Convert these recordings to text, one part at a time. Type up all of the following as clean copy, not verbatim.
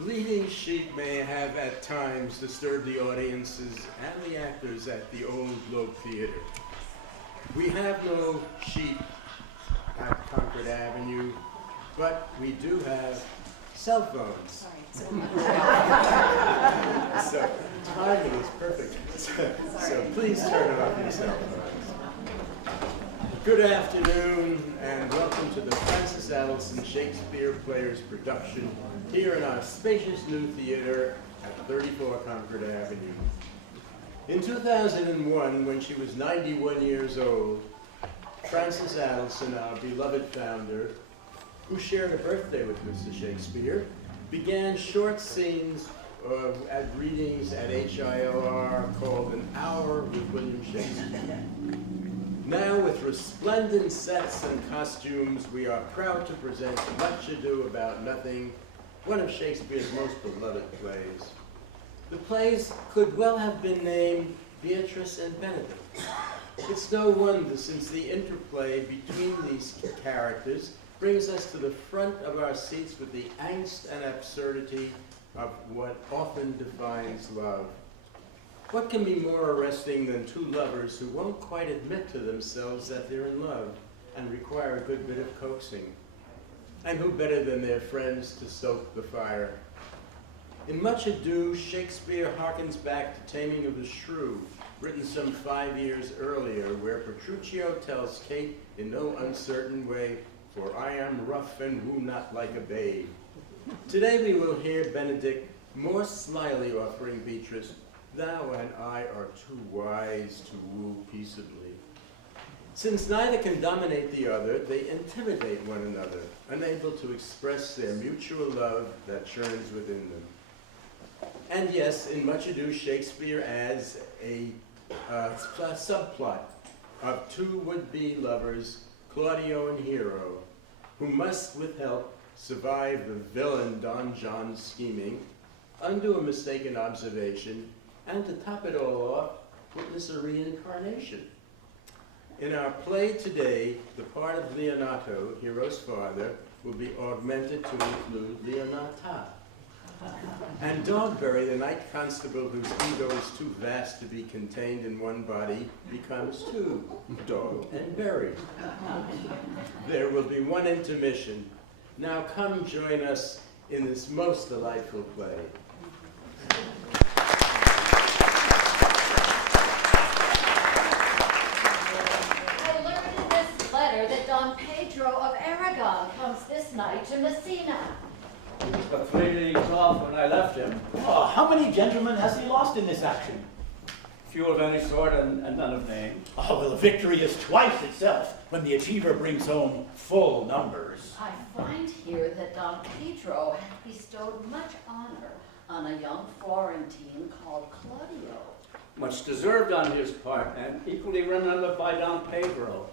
Bleeding sheep may have at times disturbed the audiences and the actors at the old Globe Theater. We have no sheep at Concord Avenue, but we do have cell phones. So timing is perfect. So please turn off your cell phones. Good afternoon and welcome to the Francis Adelson Shakespeare Players production here in our spacious new theater at 34 Concord Avenue. In 2001, when she was 91 years old, Francis Adelson, our beloved founder, who shared a birthday with Mr. Shakespeare, began short scenes at readings at HILR called An Hour with William Shakespeare. Now, with resplendent sets and costumes, we are proud to present Much Ado About Nothing, one of Shakespeare's most beloved plays. The plays could well have been named Beatrice and Benedict. It's no wonder, since the interplay between these characters brings us to the front of our seats with the angst and absurdity of what often defines love. What can be more arresting than two lovers who won't quite admit to themselves that they're in love and require a good bit of coaxing? And who better than their friends to stoke the fire? In Much Ado, Shakespeare harkens back to Taming of the Shrew, written some 5 years earlier, where Petruchio tells Kate in no uncertain way, "For I am rough and woo not like a babe." Today we will hear Benedict more slyly offering Beatrice, "Thou and I are too wise to woo peaceably." Since neither can dominate the other, they intimidate one another, unable to express their mutual love that churns within them. And yes, in Much Ado, Shakespeare adds a subplot of two would-be lovers, Claudio and Hero, who must, with help, survive the villain Don John's scheming, undo a mistaken observation, and to top it all off, witness a reincarnation. In our play today, the part of Leonato, Hero's father, will be augmented to include Leonata. And Dogberry, the night constable whose ego is too vast to be contained in one body, becomes two, Dog and Berry. There will be one intermission. Now come join us in this most delightful play. I learned in this letter that Don Pedro of Aragon comes this night to Messina. He was but 3 leagues off when I left him. Oh, how many gentlemen has he lost in this action? Few of any sort and none of name. Oh, well, a victory is twice itself when the achiever brings home full numbers. I find here that Don Pedro hath bestowed much honor on a young Florentine called Claudio. Much deserved on his part, and equally remembered by Don Pedro.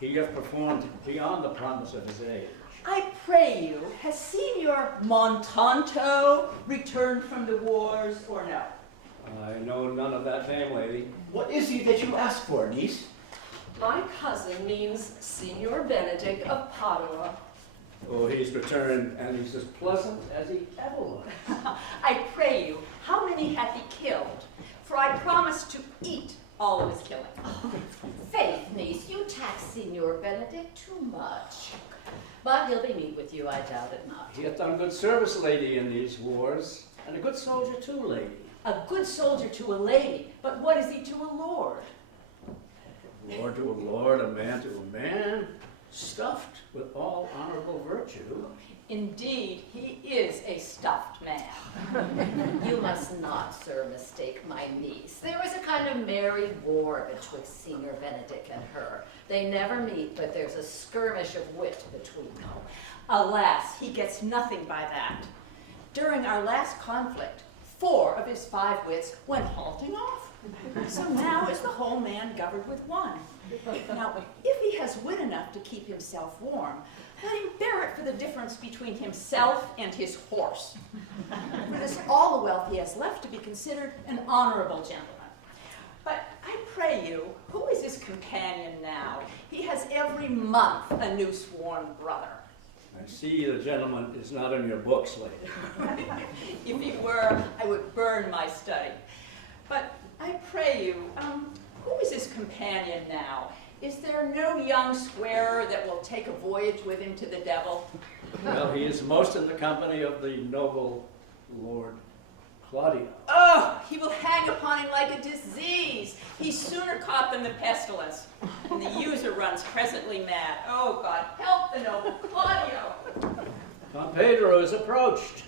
He hath performed beyond the promise of his age. I pray you, has Signor Montanto returned from the wars or no? I know none of that name, lady. What is he that you ask for, niece? My cousin means Signor Benedict of Padua. Oh, he's returned, and he's as pleasant as he ever was. I pray you, how many hath he killed? For I promise to eat all of his killing. Faith, niece, you tax Signor Benedict too much. But he'll be meet with you, I doubt it not. He hath done good service, lady, in these wars, and a good soldier too, lady. A good soldier to a lady, but what is he to a lord? Lord to a lord, a man to a man, stuffed with all honorable virtue. Indeed, he is a stuffed man. You must not, sir, mistake my niece. There is a kind of merry war betwixt Signor Benedict and her. They never meet, but there's a skirmish of wit between them. Alas, he gets nothing by that. During our last conflict, 4 of his 5 wits went halting off. So now is the whole man governed with one. Now, if he has wit enough to keep himself warm, let him bear it for the difference between himself and his horse. For this all the wealth he has left to be considered an honorable gentleman. But I pray you, who is his companion now? He has every month a new sworn brother. I see the gentleman is not in your books, lady. If he were, I would burn my study. But I pray you, who is his companion now? Is there no young squarer that will take a voyage with him to the devil? Well, he is most in the company of the noble Lord Claudio. Oh, he will hang upon him like a disease. He's sooner caught than the pestilence. And the user runs presently mad. Oh, God, help the noble Claudio. Don Pedro is approached.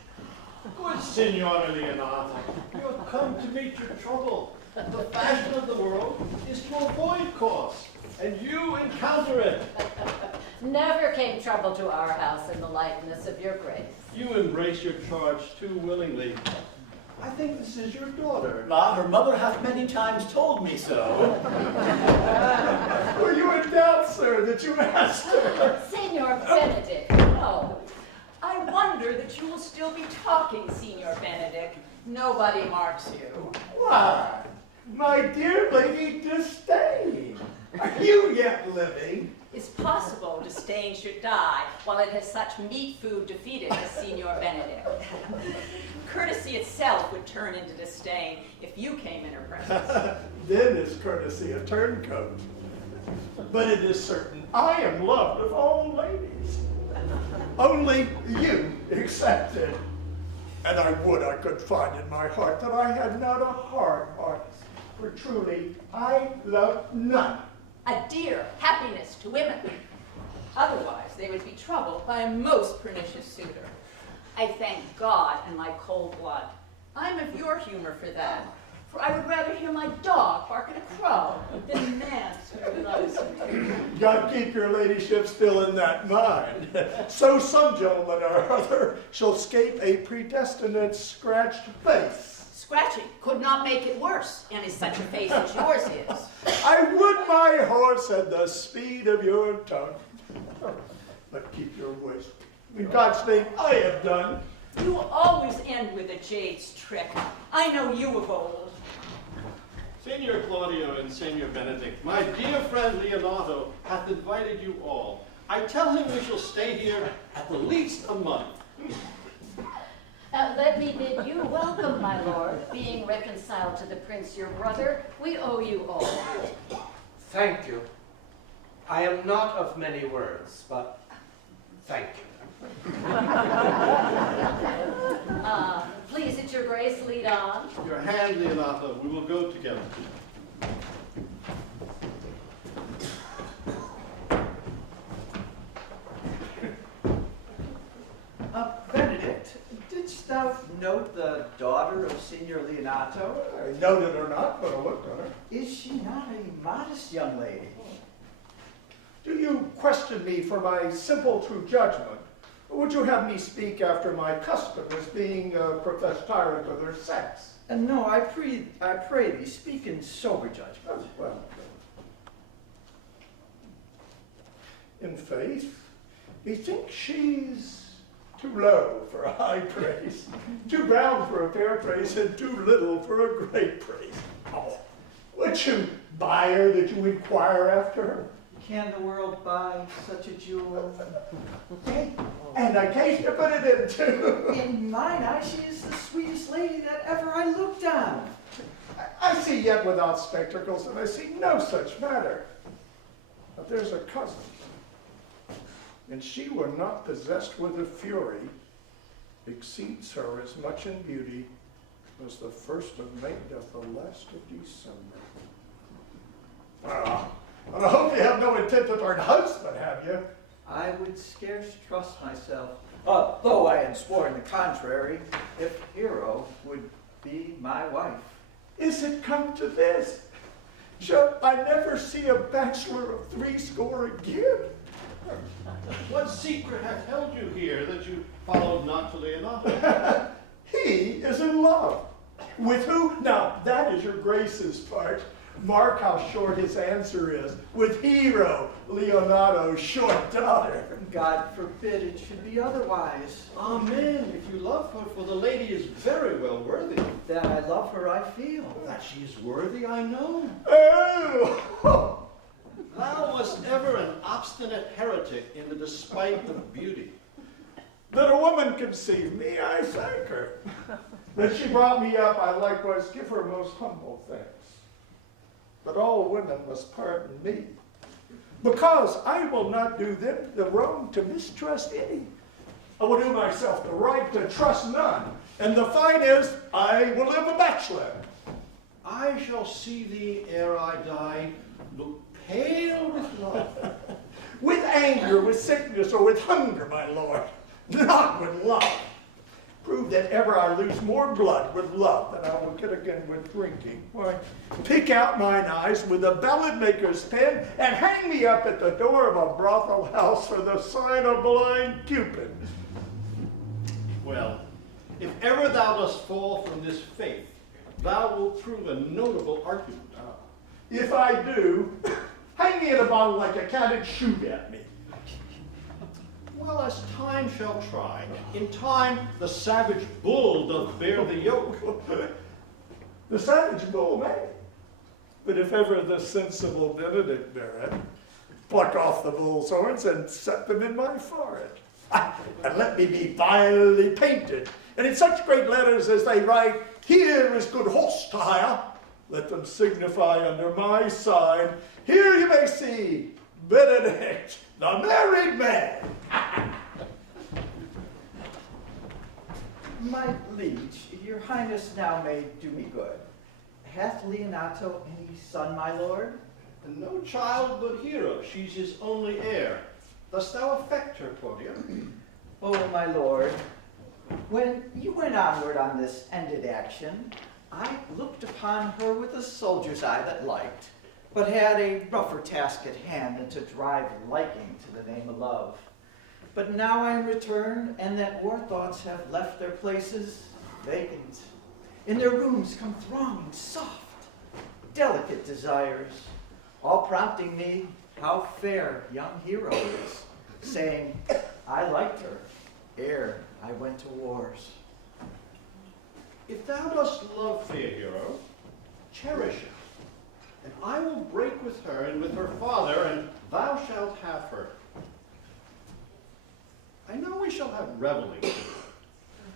Good Signor Leonardo, you have come to meet your trouble. The fashion of the world is to avoid course, and you encounter it. Never came trouble to our house in the likeness of your grace. You embrace your charge too willingly. I think this is your daughter. Her mother hath many times told me so. Were you in doubt, sir, that you asked her? Senor Benedict, no. I wonder that you will still be talking, Signor Benedict. Nobody marks you. Why, my dear Lady Disdain, are you yet living? It's possible Disdain should die while it has such meat food to feed it as Signor Benedict. Courtesy itself would turn into disdain if you came in her presence. Then is courtesy a turncoat. But it is certain I am loved of all ladies. Only you excepted. And I would I could find in my heart that I had not a hard heart. For truly, I love none. A dear happiness to women. Otherwise, they would be troubled by a most pernicious suitor. I thank God and my cold blood. I'm of your humor for that. For I would rather hear my dog bark at a crow than a man who loves me. God keep your ladyship still in that mind. So some gentleman or other shall scape a predestinate scratched face. Scratching could not make it worse, and is such a face as yours is. I would my horse had the speed of your tongue. But keep your voice. In God's name, I have done. You always end with a jade's trick. I know you of old. Signor Claudio and Signor Benedict, my dear friend Leonardo hath invited you all. I tell him we shall stay here at the least a month. Let me bid you welcome, my lord. Being reconciled to the prince, your brother, we owe you all. Thank you. I am not of many words, but thank you. Please, at your grace, lead on. Your hand, Leonardo, we will go together. Benedict, didst thou note the daughter of Signor Leonato? I noted or not, but I looked on her. Is she not a modest young lady? Do you question me for my simple true judgment? Or would you have me speak after my custom as being a professed tyrant of their sex? No, I pray thee, speak in sober judgment. Oh, well. In faith, methinks she's too low for a high praise, too brown for a fair praise, and too little for a great praise. Oh, would you buy her that you inquire after her? Can the world buy such a jewel? Hey, and I case to put it in too. In mine eyes, she is the sweetest lady that ever I looked on. I see yet without spectacles, and I see no such matter. But there's a cousin, and she were not possessed with a fury, exceeds her as much in beauty as the 1st of May doth the last of December. And I hope you have no intent to turn husband, have you? I would scarce trust myself, though I had sworn the contrary, if Hero would be my wife. Is it come to this? Shall I never see a bachelor of 80 again? What secret hath held you here that you followed not to Leonardo? He is in love. With who? Now, that is your grace's part. Mark how short his answer is. With Hero, Leonardo's short daughter. God forbid it should be otherwise. Amen, if you love her, for the lady is very well worthy. That I love her, I feel. That she is worthy, I know. Oh! Thou wast ever an obstinate heretic in the despite of beauty. That a woman conceived me, I thank her. That she brought me up, I likewise give her most humble thanks. But all women must pardon me, because I will not do them the wrong to mistrust any. I will do myself the right to trust none, and the fine is, I will live a bachelor. I shall see thee ere I die, look pale with love. With anger, with sickness, or with hunger, my lord, not with love. Prove that ever I lose more blood with love than I will get again with drinking. Why, pick out mine eyes with a ballad maker's pen and hang me up at the door of a brothel house for the sign of blind Cupid. Well, if ever thou dost fall from this faith, thou wilt prove a notable argument. If I do, hang me in a bottle like a cat and shoot at me. Well, as time shall try, in time the savage bull doth bear the yoke. The savage bull may, but if ever the sensible Benedict bear it, pluck off the bull's horns and set them in my forehead. And let me be vilely painted, and in such great letters as they write, here is good horse to hire. Let them signify under my sign, here you may see Benedict, the married man. My liege, your highness now may do me good. Hath Leonato any son, my lord? And no child but Hero, she's his only heir. Dost thou affect her, Claudia? Oh, my lord, when you went onward on this ended action, I looked upon her with a soldier's eye that liked, but had a rougher task at hand than to drive liking to the name of love. But now I am returned, and that war thoughts have left their places vacant. In their rooms come thronging soft, delicate desires, all prompting me how fair young Hero is, saying, I liked her ere I went to wars. If thou dost love fair Hero, cherish her, and I will break with her and with her father, and thou shalt have her. I know we shall have revelings.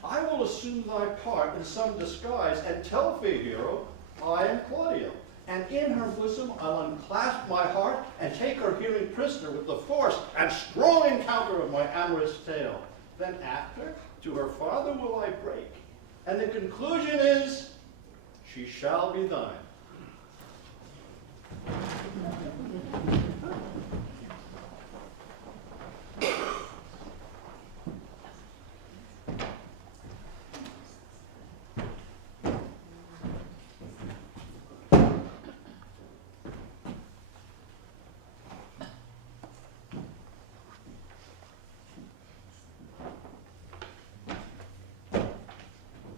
I will assume thy part in some disguise, and tell fair Hero I am Claudia, and in her bosom I'll unclasp my heart, and take her hearing prisoner with the force and strong encounter of my amorous tale. Then after, to her father will I break, and the conclusion is, she shall be thine.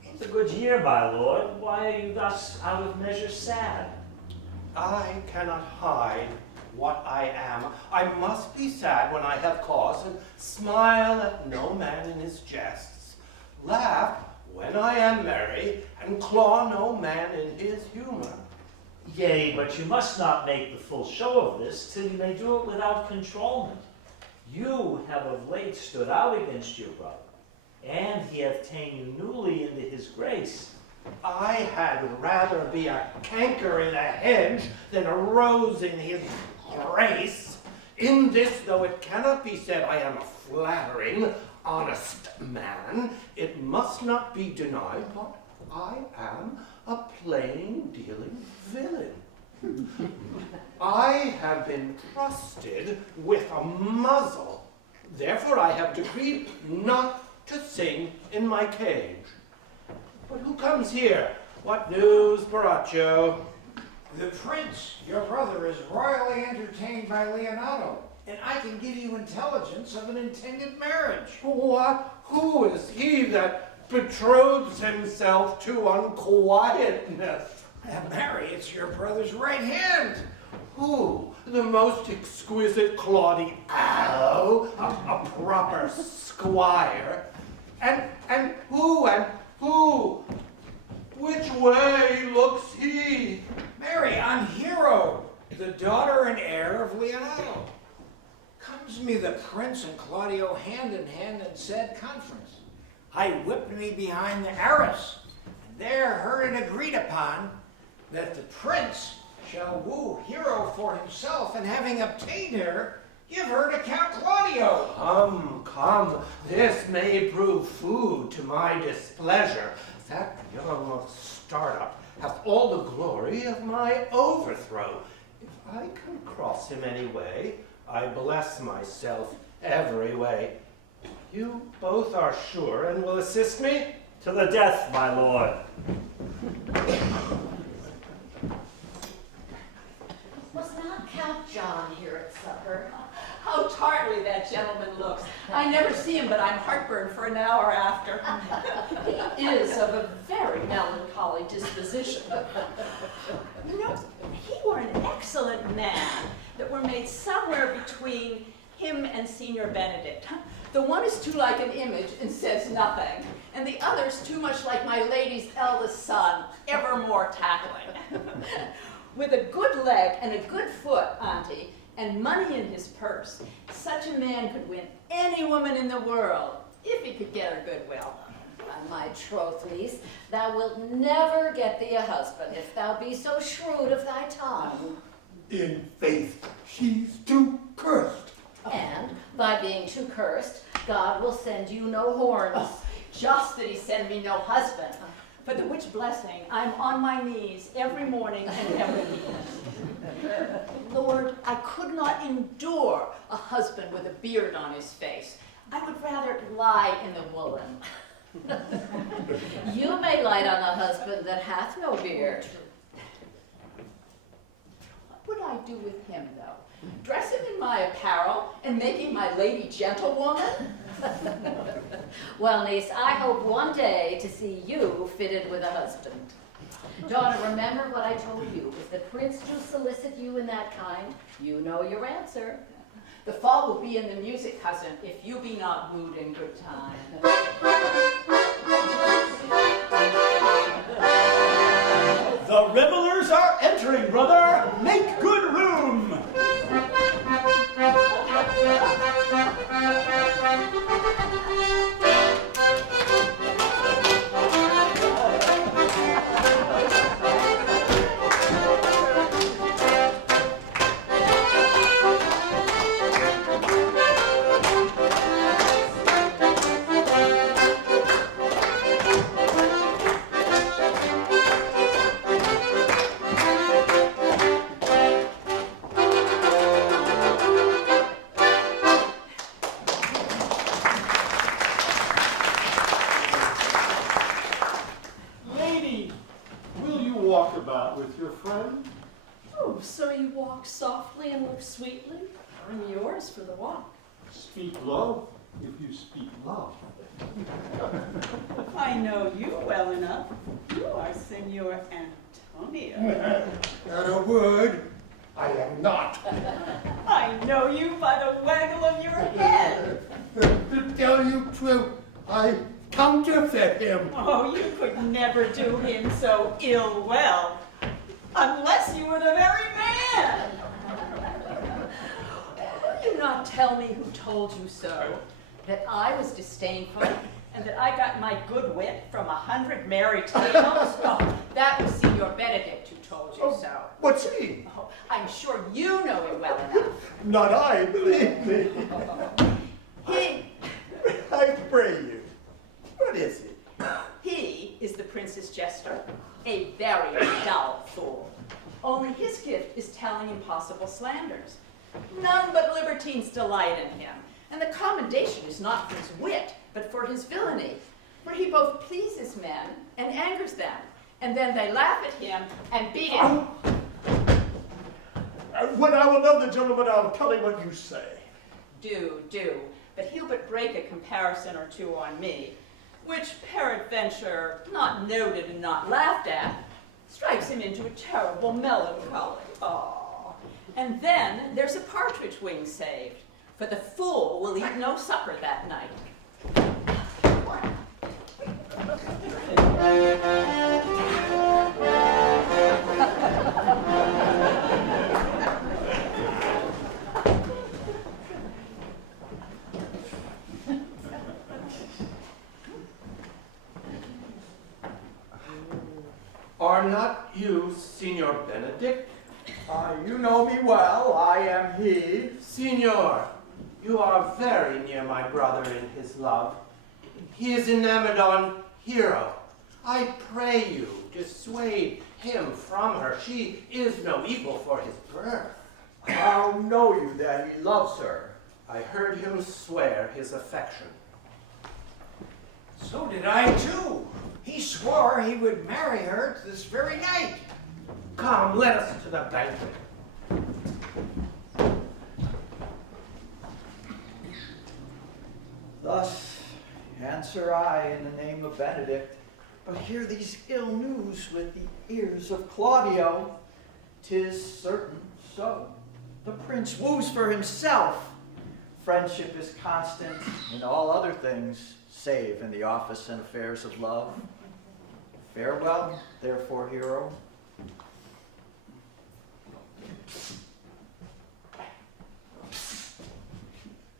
It's a good year, my lord. Why are you thus out of measure sad? I cannot hide what I am. I must be sad when I have cause, and smile at no man in his jests. Laugh when I am merry, and claw no man in his humor. Yea, but you must not make the full show of this till you may do it without controlment. You have of late stood out against your brother, and he hath ta'en you newly into his grace. I had rather be a canker in a hedge than a rose in his grace. In this, though it cannot be said I am a flattering, honest man, it must not be denied, but I am a plain dealing villain. I have been trusted with a muzzle. Therefore I have decreed not to sing in my cage. But who comes here? What news, Borachio? The prince, your brother, is royally entertained by Leonato, and I can give you intelligence of an intended marriage. What? Who is he that betroths himself to unquietness? Mary, it's your brother's right hand. Who? The most exquisite Claudio, a proper squire. And who? Which way looks he? Mary, on Hero, the daughter and heir of Leonato. Comes me the prince and Claudio hand in hand in said conference. I whipped me behind the arras, and there heard it agreed upon that the prince shall woo Hero for himself, and having obtained her, give her to Count Claudio. Come, this may prove food to my displeasure. That young startup hath all the glory of my overthrow. If I can cross him any way, I bless myself every way. You both are sure and will assist me? To the death, my lord. Was not Count John here at supper? How tartly that gentleman looks. I never see him, but I'm heartburned for an hour after. He is of a very melancholy disposition. You know, he were an excellent man that were made somewhere between him and Senior Benedict. The one is too like an image and says nothing, and the other's too much like my lady's eldest son, ever more tackling. With a good leg and a good foot, Auntie, and money in his purse, such a man could win any woman in the world, if he could get her goodwill. My troth, niece, thou wilt never get thee a husband if thou be so shrewd of thy tongue. In faith, she's too cursed. And, by being too cursed, God will send you no horns. Just that he send me no husband. For the which blessing, I'm on my knees every morning and every evening. Lord, I could not endure a husband with a beard on his face. I would rather lie in the woolen. You may light on a husband that hath no beard. What would I do with him, though? Dress him in my apparel and make him my lady gentlewoman? Well, niece, I hope one day to see you fitted with a husband. Daughter, remember what I told you. If the prince do solicit you in that kind, you know your answer. The fall will be in the music, cousin, if you be not wooed in good time. The revelers are entering, brother. Make good room. Lady, will you walk about with your friend? Oh, so you walk softly and look sweetly? I'm yours for the walk. Speak low, if you speak low. I know you well enough. You are Senor Antonio. Not a word. I am not. I know you by the waggle of your head. To tell you truth, I counterfeit him. Oh, you could never do him so ill well, unless you were the very man. Will you not tell me who told you so? That I was disdainful, and that I got my good wit from 100 merry tales? Oh, that was Signor Benedict who told you so. What's he? Oh, I'm sure you know him well enough. Not I, believe me. I pray you. What is it? He is the prince's jester, a very dull fool. Only his gift is telling impossible slanders. None but libertines delight in him, and the commendation is not for his wit, but for his villainy. For he both pleases men and angers them, and then they laugh at him and beat him. When I will know the gentleman, I'll tell him what you say. Do, but he'll but break a comparison or two on me, which peradventure, not noted and not laughed at, strikes him into a terrible melancholy. Oh. And then there's a partridge wing saved, for the fool will eat no supper that night. are not you Signor Benedict? You know me well, I am he. Signor, you are very near my brother in his love. He is enamored on Hero. I pray you, dissuade him from her. She is no equal for his birth. How know you that he loves her? I heard him swear his affection. So did I too. He swore he would marry her this very night. Come, let us to the banquet. Thus answer I in the name of Benedict, but hear these ill news with the ears of Claudio. 'Tis certain so. The prince woos for himself. Friendship is constant in all other things, save in the office and affairs of love. Farewell, therefore, Hero.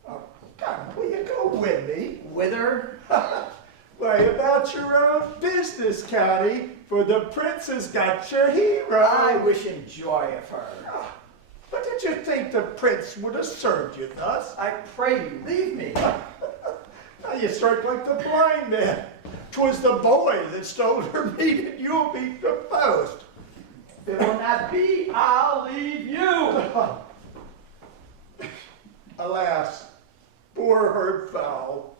Oh, come, will you go with me? Whither? Why, about your own business, Connie, for the prince has got your hero. I wish him joy of her. But did you think the prince would have served you thus? I pray you, leave me. Now you strike like the blind man. 'Twas the boy that stole her meat, and you'll be proposed. If it will not be, I'll leave you. Alas, poor herd fowl.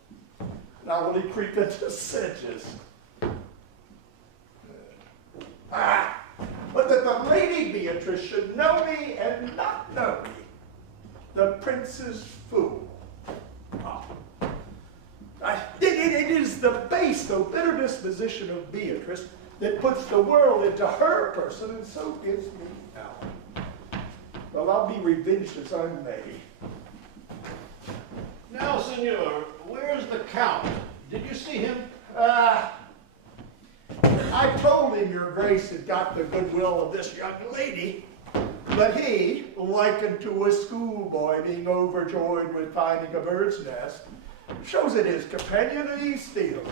Now will he creep into sedges? But that the Lady Beatrice should know me and not know me. The prince's fool. It is the base, though bitter disposition of Beatrice that puts the world into her person and so gives me out. Well, I'll be revenged as I may. Now, Senor, where's the Count? Did you see him? I told him your grace had got the goodwill of this young lady, but he, likened to a schoolboy being overjoyed with finding a bird's nest, shows it his companion and he steals.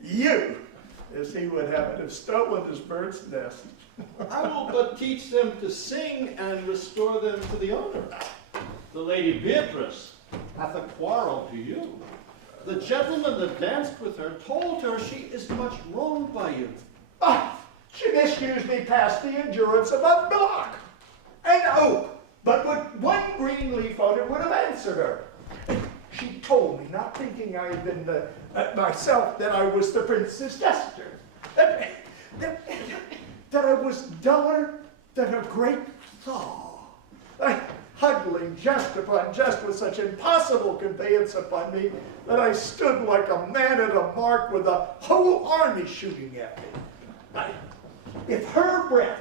You, as he would have it, have stolen his bird's nest. I will but teach them to sing and restore them to the owner. The Lady Beatrice hath a quarrel to you. The gentleman that danced with her told her she is much wronged by you. She misused me past the endurance of a block, an oak, but with one green leaf on it would have answered her. She told me, not thinking I had been myself, that I was the prince's jester, that I was duller than a great thaw. Huddling just upon just with such impossible conveyance upon me that I stood like a man at a mark with a whole army shooting at me. If her breath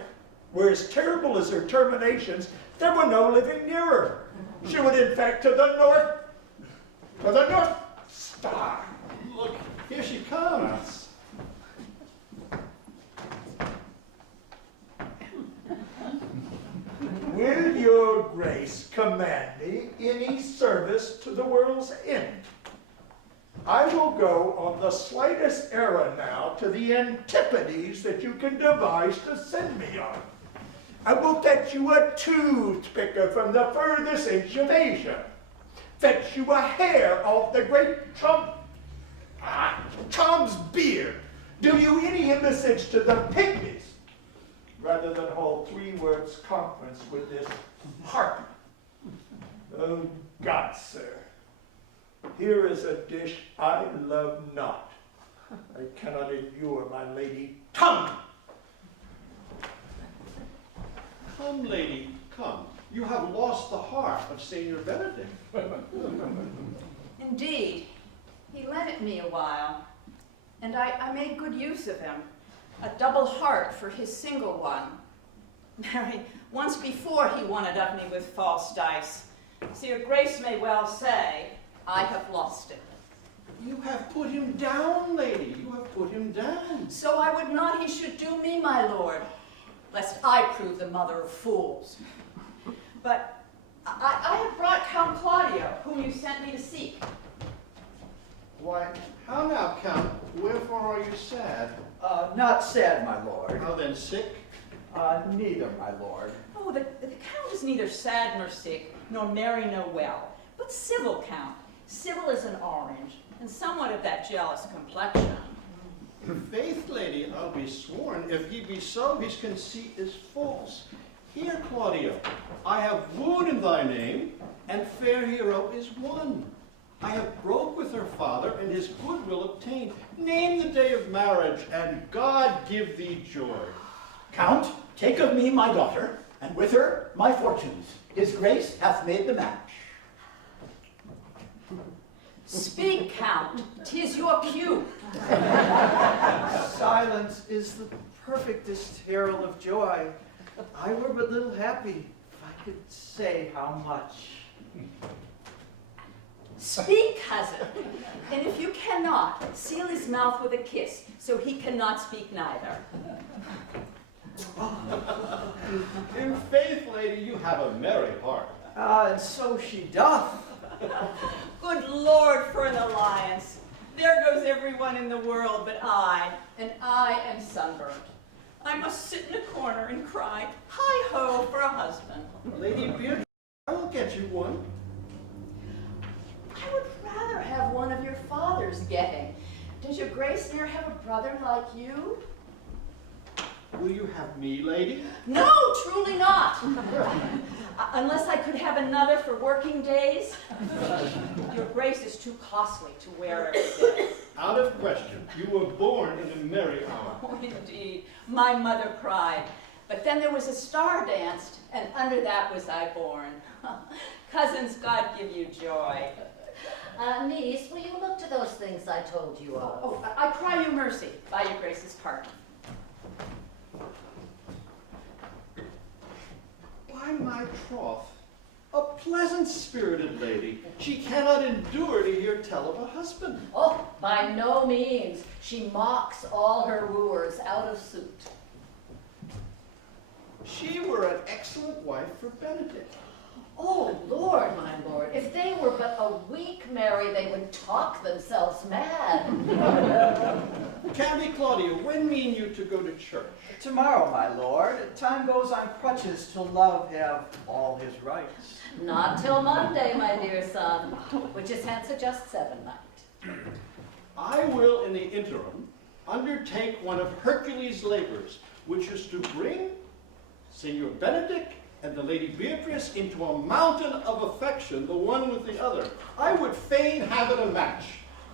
were as terrible as her terminations, there were no living near her. She would infect to the North Star. Look, here she comes. Will your grace command me any service to the world's end? I will go on the slightest errand now to the antipodes that you can devise to send me on. I will fetch you a toothpicker from the furthest inch of Asia. Fetch you a hair off the great Tom's beard. Do you any embassage to the pygmies, rather than hold 3 words conference with this harpy. Oh, God, sir, here is a dish I love not. I cannot endure my lady tongue. Come, lady, come. You have lost the heart of Senor Benedict. Indeed, he lent it me a while, and I made good use of him. A double heart for his single one. Marry, once before he won it of me with false dice. So your grace may well say, I have lost it. You have put him down, lady. You have put him down. So I would not he should do me, my lord, lest I prove the mother of fools. But I have brought Count Claudio, whom you sent me to seek. Why, how now, Count? Wherefore are you sad? Not sad, my lord. How then, sick? Neither, my lord. Oh, the count is neither sad nor sick, nor merry nor well, but civil count. Civil as an orange, and somewhat of that jealous complexion. Faith, lady, I'll be sworn, if he be so, his conceit is false. Here, Claudio, I have wooed in thy name, and fair hero is won. I have broke with her father, and his goodwill obtained. Name the day of marriage, and God give thee joy. Count, take of me my daughter, and with her my fortunes. His grace hath made the match. Speak, Count, 'tis your cue. Silence is the perfectest herald of joy. I were but little happy if I could say how much. Speak, cousin, and if you cannot, seal his mouth with a kiss, so he cannot speak neither. In faith, lady, you have a merry heart. And so she doth. Good Lord, for an alliance. There goes everyone in the world but I, and I am sunburnt. I must sit in a corner and cry, hi-ho, for a husband. Lady Beatrice, I will get you one. I would rather have one of your father's getting. Does your grace ne'er have a brother like you? Will you have me, lady? No, truly not. Unless I could have another for working days. Your grace is too costly to wear every day. Out of question. You were born in a merry hour. Oh, indeed. My mother cried. But then there was a star danced, and under that was I born. Cousins, God give you joy. Niece, will you look to those things I told you of? Oh, I cry you mercy, by your grace's pardon. By my troth, a pleasant-spirited lady. She cannot endure to hear tell of a husband. Oh, by no means. She mocks all her wooers out of suit. She were an excellent wife for Benedict. Oh, Lord, my lord, if they were but a week married, they would talk themselves mad. Candy Claudia, when mean you to go to church? Tomorrow, my lord. Time goes on crutches till love have all his rights. Not till Monday, my dear son, which is hence a just 7 night. I will, in the interim, undertake one of Hercules' labors, which is to bring Senor Benedict and the Lady Beatrice into a mountain of affection, the one with the other. I would fain have it a match,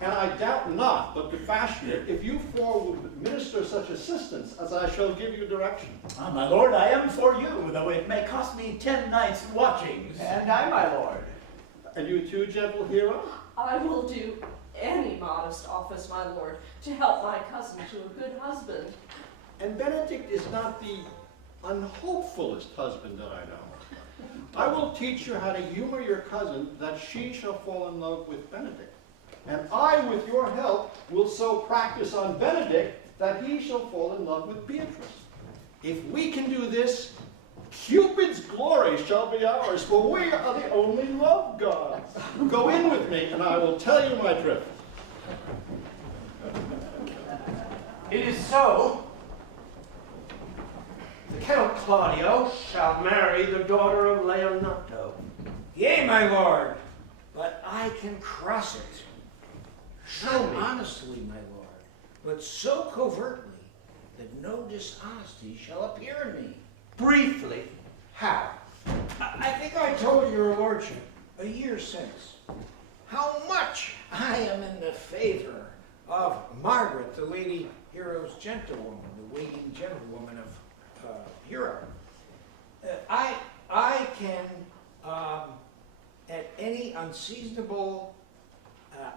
and I doubt not but to fashion it, if you four would administer such assistance as I shall give you direction. Ah, my lord, I am for you, though it may cost me 10 nights' watchings. And I, my lord. And you too, gentle hero? I will do any modest office, my lord, to help my cousin to a good husband. And Benedict is not the unhopefullest husband that I know. I will teach you how to humor your cousin, that she shall fall in love with Benedict. And I, with your help, will so practice on Benedict that he shall fall in love with Beatrice. If we can do this, Cupid's glory shall be ours, for we are the only love gods. Go in with me, and I will tell you my drift. It is so. The Count Claudio shall marry the daughter of Leonato. Yea, my lord, but I can cross it. Show Not me. honestly, my lord, but so covertly that no dishonesty shall appear in me. Briefly, how? I think I told your lordship a year since how much I am in the favor of Margaret, the Lady Hero's gentlewoman, the waiting gentlewoman of Hero. I can, at any unseasonable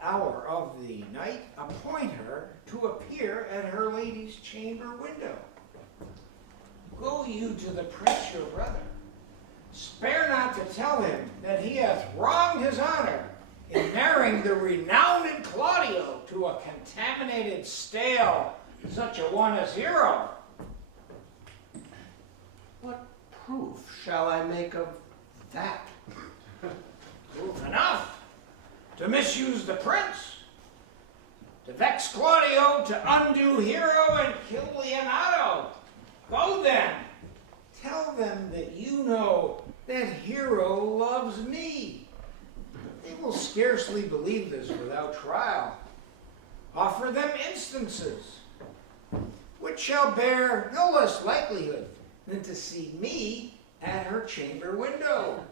hour of the night, appoint her to appear at her lady's chamber window. Go you to the prince your brother. Spare not to tell him that he hath wronged his honor in marrying the renowned Claudio to a contaminated, stale, such a one as Hero. What proof shall I make of that? Proof enough to misuse the prince. to vex Claudio, to undo Hero and kill Leonato. Go then. Tell them that you know that Hero loves me. They will scarcely believe this without trial. Offer them instances, which shall bear no less likelihood than to see me at her chamber window.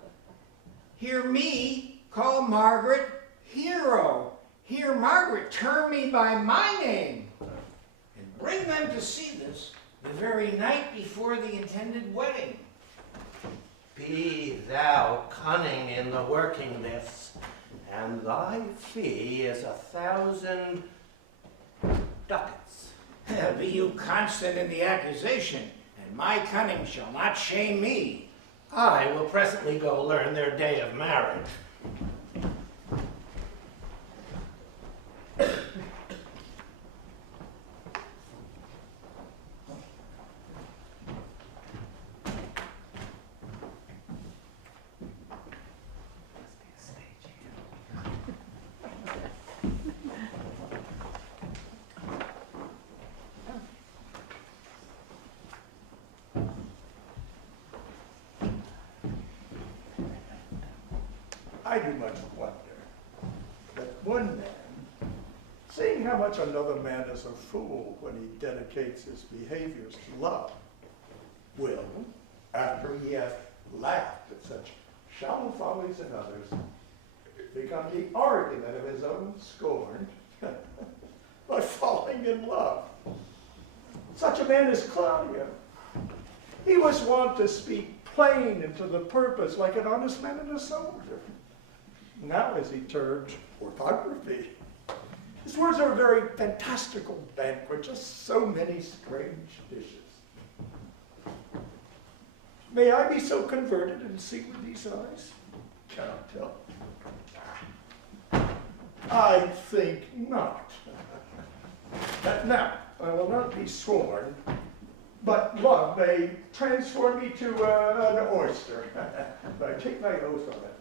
Hear me call Margaret Hero. Hear Margaret term me by my name. And bring them to see this the very night before the intended wedding. Be thou cunning in the working this, and thy fee is 1,000 ducats. Be you constant in the accusation, and my cunning shall not shame me. I will presently go learn their day of marriage. I do much wonder that one man, seeing how much another man is a fool when he dedicates his behaviors to love, will, after he hath laughed at such shallow follies in others, become the argument of his own scorn by falling in love. Such a man is Claudio. He was wont to speak plain and to the purpose like an honest man and a soldier. Now is he turned orthography. His words are a very fantastical banquet, just so many strange dishes. May I be so converted and see with these eyes? Cannot tell. I think not. Now, I will not be sworn, but love may transform me to an oyster. I take my oath on it.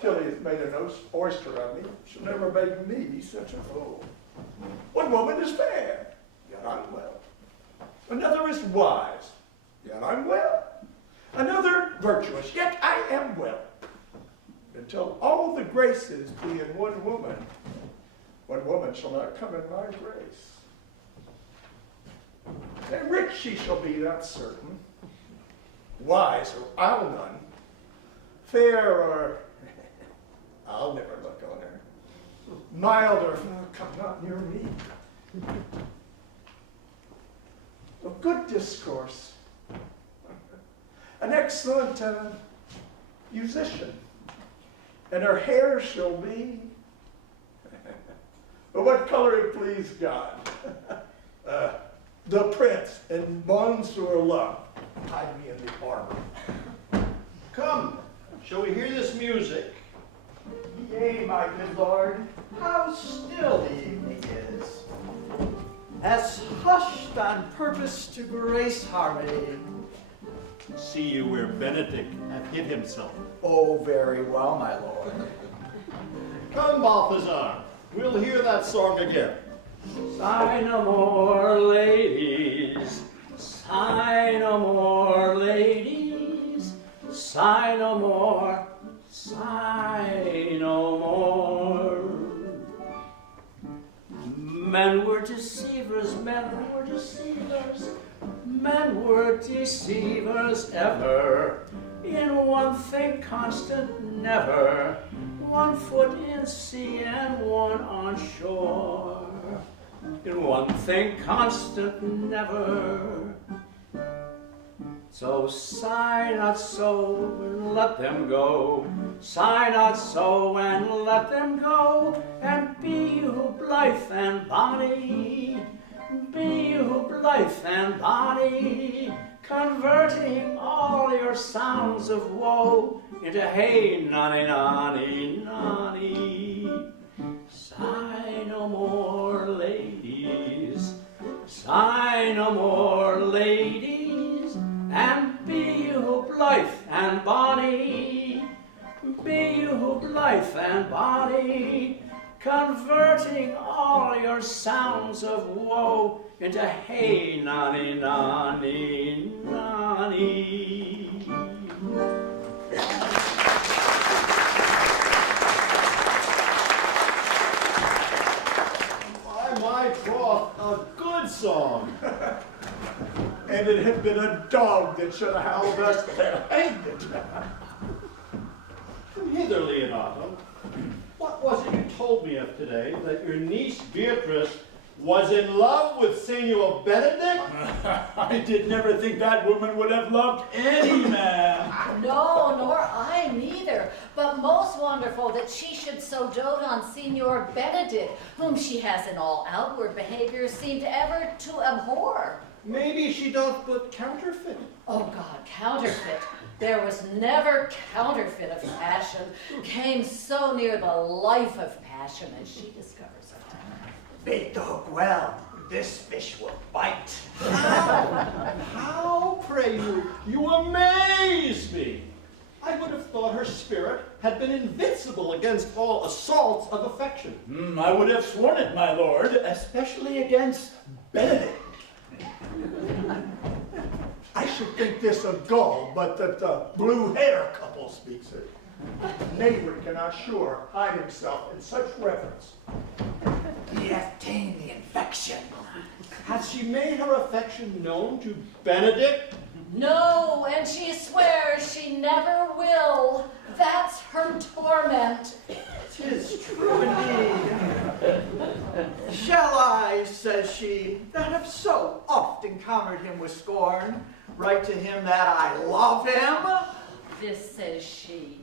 Till he has made an oyster of me, shall never make me such a fool. One woman is fair, yet I'm well. Another is wise, yet I'm well. Another virtuous, yet I am well. Until all the graces be in one woman shall not come in my grace. And rich she shall be, that's certain. Wise, or I'll none. Fair, or I'll never look on her. Mild, or come not near me. A good discourse. An excellent musician. And her hair shall be, but what color it please God. The prince and Monsieur Love. Hide me in the arbor. Come, shall we hear this music? Yea, my good lord, how still the evening is, as hushed on purpose to grace harmony. See you where Benedict hath hid himself. Oh, very well, my lord. Come, Balthazar, we'll hear that song again. Sigh no more, ladies, sigh no more, ladies, sigh no more, sigh no more. Men were deceivers, men were deceivers, men were deceivers ever. In one thing constant, never, one foot in sea and one on shore. In one thing constant, never. So sigh not so and let them go. Sigh not so and let them go. And be you blithe and bonny. Be you blithe and bonny. Converting all your sounds of woe into hey nonny nonny nonny. Sigh no more, ladies, sigh no more, ladies, and be you blithe and bonny, be you blithe and bonny, converting all your sounds of woe into hey nonny nonny nonny. My troth, a good song. And it had been a dog that should have howled us to hang it. Come hither, Leonato. What was it you told me of today, that your niece Beatrice was in love with Signor Benedict? I did never think that woman would have loved any man. No, nor I neither. But most wonderful that she should so dote on Signor Benedict, whom she has in all outward behavior seemed ever to abhor. Maybe she doth but counterfeit. Oh God, counterfeit. There was never counterfeit of passion, came so near the life of passion as she discovers it. Bait the hook well. This fish will bite. How, pray you? You amaze me. I would have thought her spirit had been invincible against all assaults of affection. I would have sworn it, my lord, especially against Benedict. I should think this of Gaul, but that the blue hair couple speaks it. Neighbor cannot sure hide himself in such reverence. He hath ta'en the infection. Has she made her affection known to Benedict? No, and she swears she never will. That's her torment. 'Tis true indeed. Shall I, says she, that have so oft encountered him with scorn, write to him that I love him? This says she.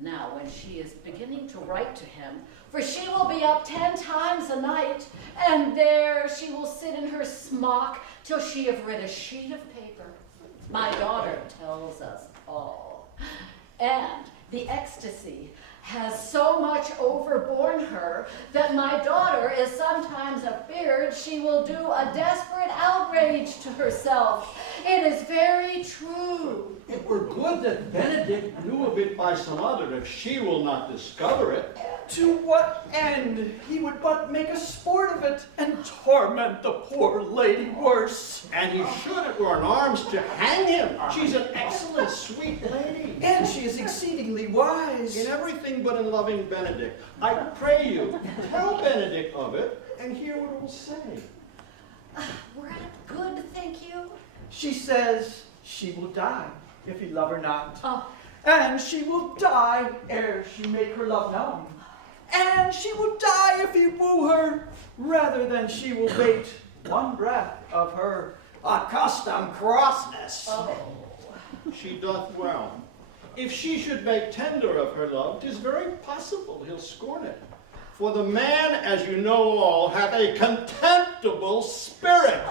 Now, when she is beginning to write to him, for she will be up 10 times a night, and there she will sit in her smock till she have read a sheet of paper. My daughter tells us all. And the ecstasy has so much overborne her that my daughter is sometimes afeared she will do a desperate outrage to herself. It is very true. It were good that Benedict knew of it by some other, if she will not discover it. To what end? He would but make a sport of it and torment the poor lady worse. And he should, it were in arms to hang him. She's an excellent, sweet lady. And she is exceedingly wise. In everything but in loving Benedict. I pray you, tell Benedict of it, and hear what it will say. Were it good, think you? She says she will die if he love her not. Oh. And she will die ere she make her love known. And she will die if he woo her, rather than she will bate one breath of her accustomed crossness. Oh. She doth well. If she should make tender of her love, 'tis very possible he'll scorn it. For the man, as you know all, hath a contemptible spirit.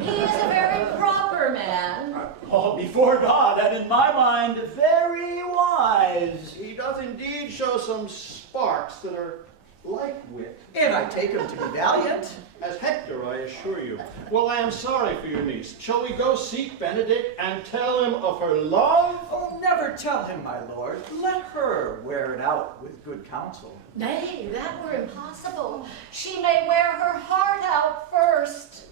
He is a very proper man. Oh, before God, and in my mind, very wise. He doth indeed show some sparks that are like wit. And I take him to be valiant. As Hector, I assure you. Well, I am sorry for your niece. Shall we go seek Benedict and tell him of her love? Oh, never tell him, my lord. Let her wear it out with good counsel. Nay, that were impossible. She may wear her heart out first.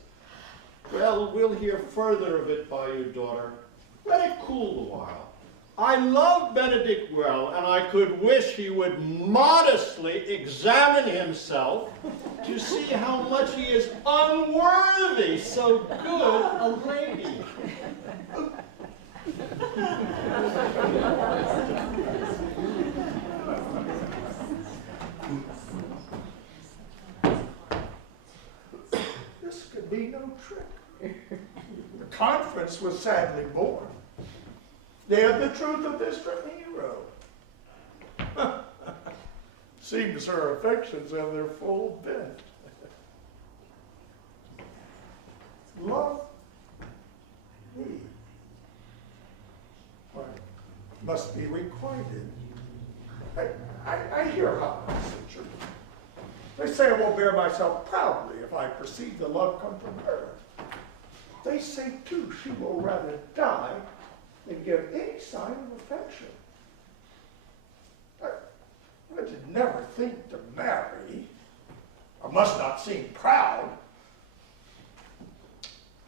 Well, we'll hear further of it by your daughter. Let it cool a while. I love Benedict well, and I could wish he would modestly examine himself to see how much he is unworthy so good a lady. This could be no trick. The conference was sadly born. They have the truth of this Ramiro. Seems her affections have their full bent. Love me. Why, must be requited. I hear how I say. They say I will bear myself proudly if I perceive the love come from her. They say, too, she will rather die than give any sign of affection. I did never think to marry, or must not seem proud,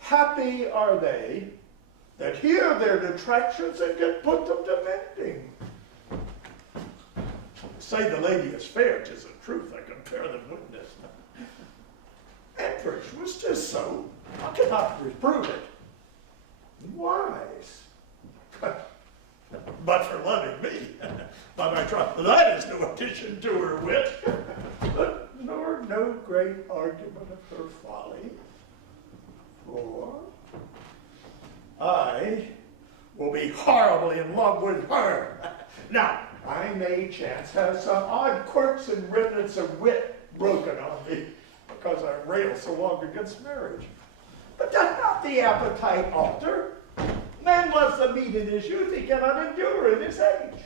happy are they that hear their detractions and can put them to mending. Say the lady is fair, 'tis a truth, I compare them witness. Empress was 'tis so, I cannot reprove it. Wise, but for loving me, by my troth, that is no addition to her wit, nor no great argument of her folly. For I will be horribly in love with her. Now, I may chance have some odd quirks and remnants of wit broken on me, because I rail so long against marriage. But does not the appetite alter? Man loves the meat in his youth he cannot endure in his age.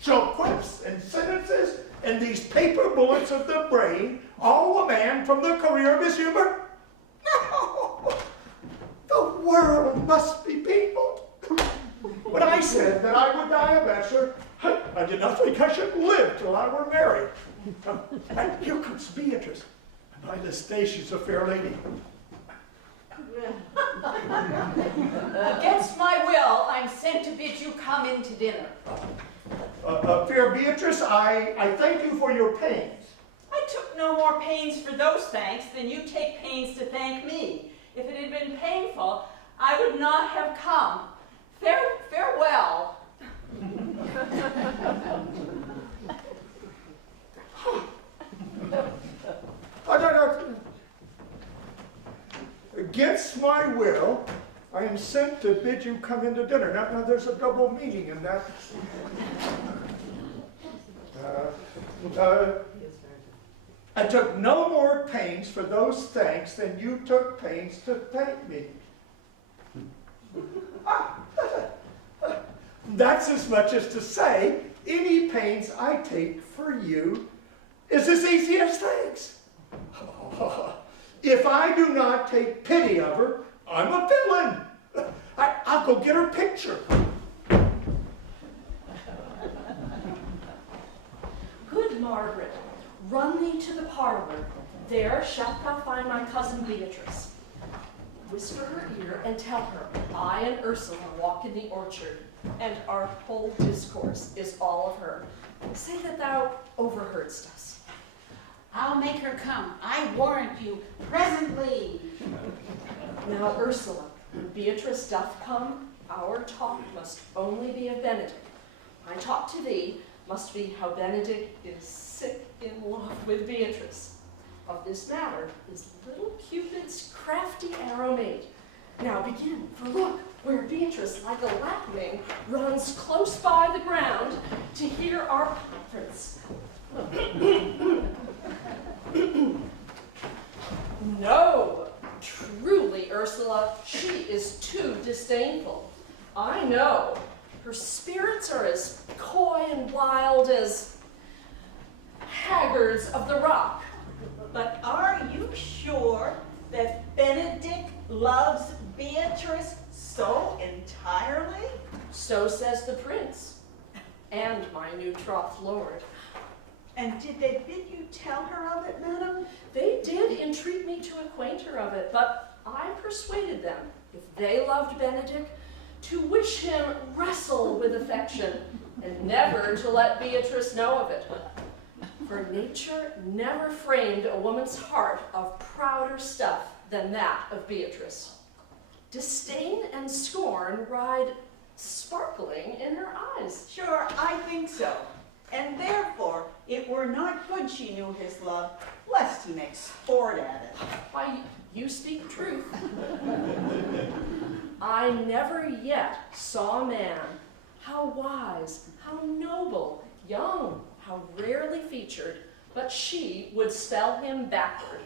So quips and sentences and these paper bullets of the brain all a man from the career of his humor? No! The world must be peopled. When I said that I would die a bachelor, I did not think I should live till I were married. And here comes Beatrice, and by this day she's a fair lady. Against my will, I'm sent to bid you come in to dinner. Fair Beatrice, I thank you for your pains. I took no more pains for those thanks than you take pains to thank me. If it had been painful, I would not have come. Farewell. Against my will, I am sent to bid you come into dinner. Now there's a double meaning in that. I took no more pains for those thanks than you took pains to thank me. That's as much as to say, any pains I take for you is as easy as thanks. If I do not take pity of her, I'm a villain. I'll go get her picture. Good Margaret, run thee to the parlor. There shalt thou find my cousin Beatrice. Whisper her ear and tell her I and Ursula walk in the orchard, and our whole discourse is all of her. Say that thou overheardst us. I'll make her come, I warrant you, presently. Now, Ursula, when Beatrice doth come, our talk must only be of Benedick. My talk to thee must be how Benedick is sick in love with Beatrice. Of this matter is little Cupid's crafty arrow made. Now begin, for look, where Beatrice, like a lapwing, runs close by the ground to hear our conference. No, truly, Ursula, she is too disdainful. I know. Her spirits are as coy and wild as haggards of the rock. But are you sure that Benedick loves Beatrice so entirely? So says the prince, and my new troth lord. And did they bid you tell her of it, madam? They did entreat me to acquaint her of it, but I persuaded them, if they loved Benedick, to wish him wrestle with affection, and never to let Beatrice know of it. For nature never framed a woman's heart of prouder stuff than that of Beatrice. Disdain and scorn ride sparkling in her eyes. Sure, I think so. And therefore, it were not good she knew his love, lest he make sport at it. Why, you speak truth. I never yet saw a man, how wise, how noble, young, how rarely featured, but she would spell him backward.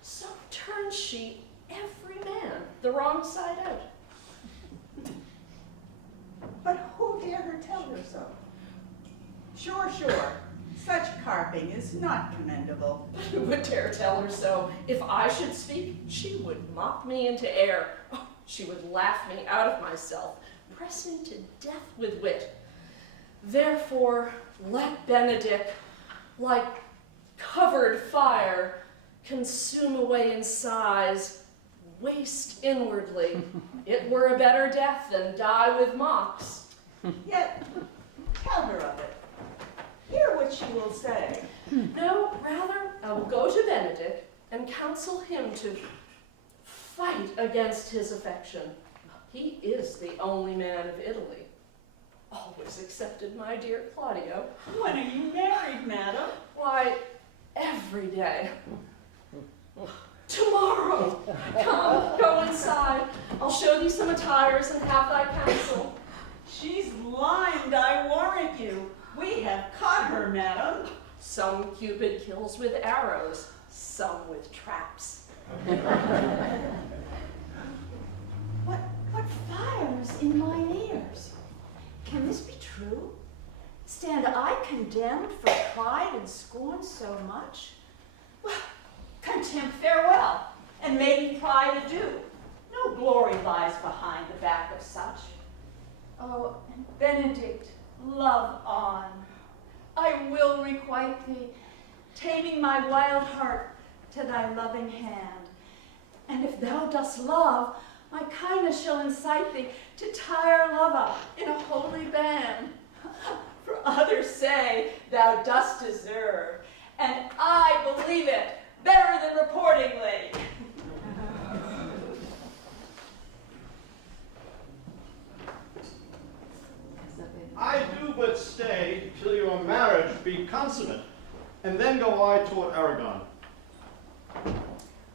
So turns she every man the wrong side out. But who dare her tell her so? Sure, such carping is not commendable. Who would dare tell her so? If I should speak, she would mock me into air. Oh, she would laugh me out of myself, press me to death with wit. Therefore, Let Benedict, like covered fire, consume away in sighs, waste inwardly. It were a better death than die with mocks. Yet, tell her of it. Hear what she will say. No, rather, I will go to Benedict and counsel him to fight against his affection. He is the only man of Italy. Always accepted my dear Claudio. When are you married, madam? Why, every day. Tomorrow. Come, go inside. I'll show thee some attires and have thy counsel. She's lined, I warrant you. We have caught her, madam. Some Cupid kills with arrows, some with traps. What fires in mine ears? Can this be true? Stand I condemned for pride and scorn so much? Well, contempt farewell, and maiden pride adieu. No glory lies behind the back of such. Oh, and Benedict, love on. I will requite thee, taming my wild heart to thy loving hand. And if thou dost love, my kindness shall incite thee to tie our love up in a holy band. For others say thou dost deserve, and I believe it better than reportingly. I do but stay till your marriage be consummate, and then go I toward Aragon.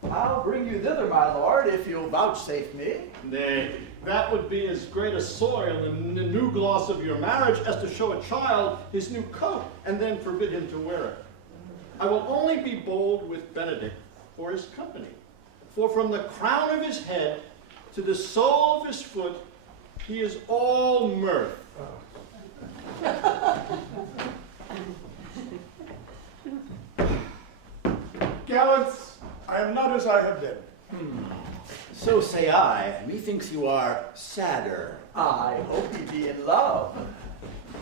I'll bring you thither, my lord, if you'll vouchsafe me. Nay, that would be as great a soil in the new gloss of your marriage as to show a child his new coat, and then forbid him to wear it. I will only be bold with Benedict for his company, for from the crown of his head to the sole of his foot, he is all mirth. Gallants, I am not as I have been. So say I. Methinks you are sadder. I hope he be in love.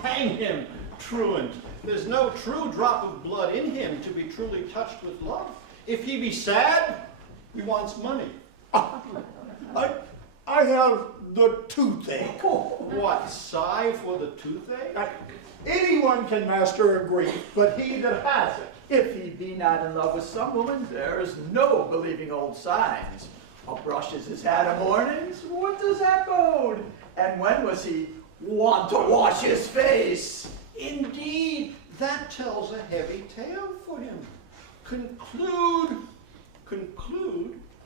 Hang him, truant. There's no true drop of blood in him to be truly touched with love. If he be sad, he wants money. I have the toothache. What, sigh for the toothache? Anyone can master a grief, but he that has it. If he be not in love with some woman, there is no believing old signs. Brushes his hat o' mornings, what does that bode? And when was he wont to wash his face? Indeed, that tells a heavy tale for him. Conclude,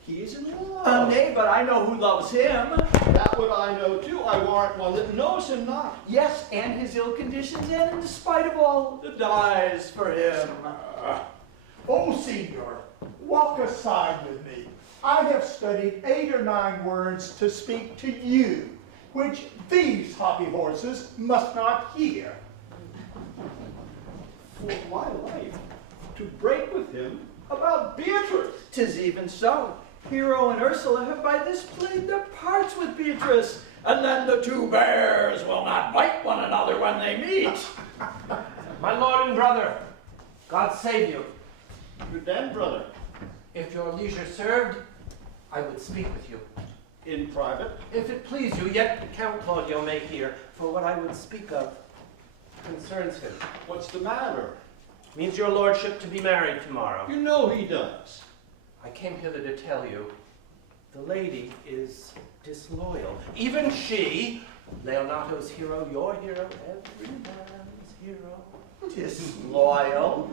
he is in love. Nay, but I know who loves him. That would I know too. I warrant one that knows him not. Yes, and his ill conditions, and in spite of all, dies for him. Oh, Signor, walk aside with me. I have studied 8 or 9 words to speak to you, which these hobby horses must not hear. For my life, to break with him about Beatrice. 'Tis even so. Hero and Ursula have by this played their parts with Beatrice, and then the two bears will not bite one another when they meet. My lord and brother, God save you. Good then, brother. If your leisure served, I would speak with you. In private? If it please you, yet Count Claudio may hear, for what I would speak of concerns him. What's the matter? Means your lordship to be married tomorrow. You know he does. I came hither to tell you, the lady is disloyal. Even she, Leonato's hero, your hero, every man's hero. Disloyal?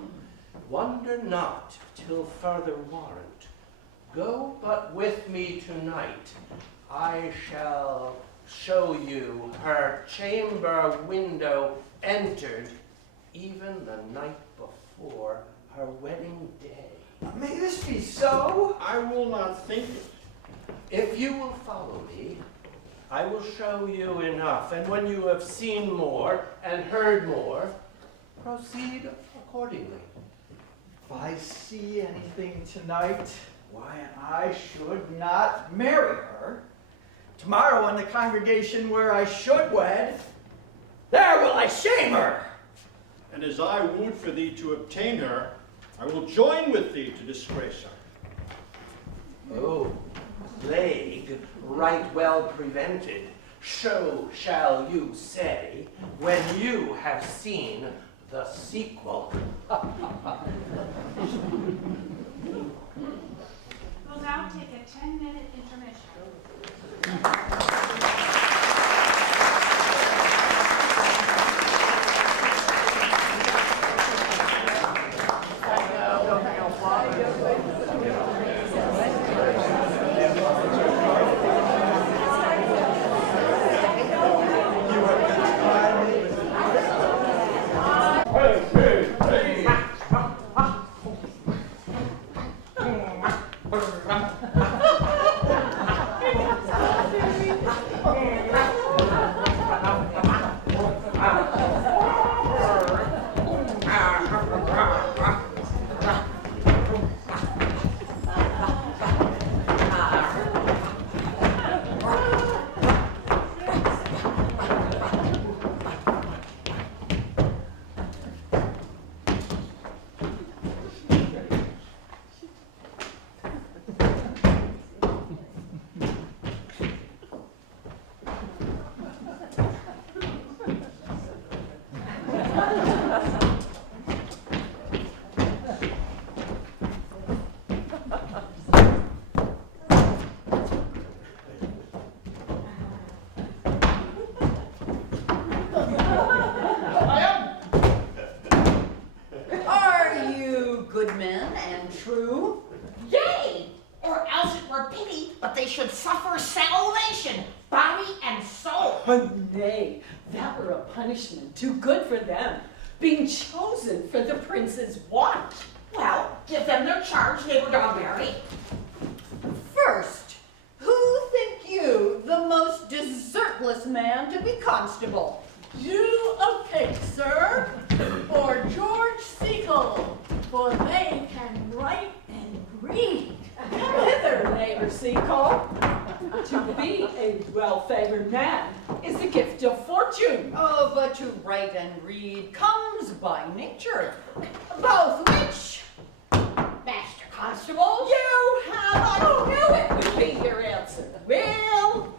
Wonder not till further warrant. Go but with me tonight. I shall show you her chamber window entered even the night before her wedding day. May this be so? I will not think it. If you will follow me, I will show you enough, and when you have seen more and heard more, proceed accordingly. If I see anything tonight, why I should not marry her. Tomorrow in the congregation where I should wed, there will I shame her. And as I would for thee to obtain her, I will join with thee to disgrace her. Oh, plague right well prevented, so shall you say when you have seen the sequel. We'll now take a 10-minute intermission. Are you good men and true? Yea, or else it were pity, but they should suffer salvation, body and soul. Oh, nay, that were a punishment too good for them, being chosen for the prince's watch. Well, give them their charge, neighbor Dogberry. First, who think you the most desertless man to be constable? You of Pig, sir, or George Seagull, for they can write and read. Come hither, neighbor Seagull. To be a well-favored man is a gift of fortune. Oh, but to write and read comes by nature. Both which, Master Constable? You have, I knew it would be your answer. Well,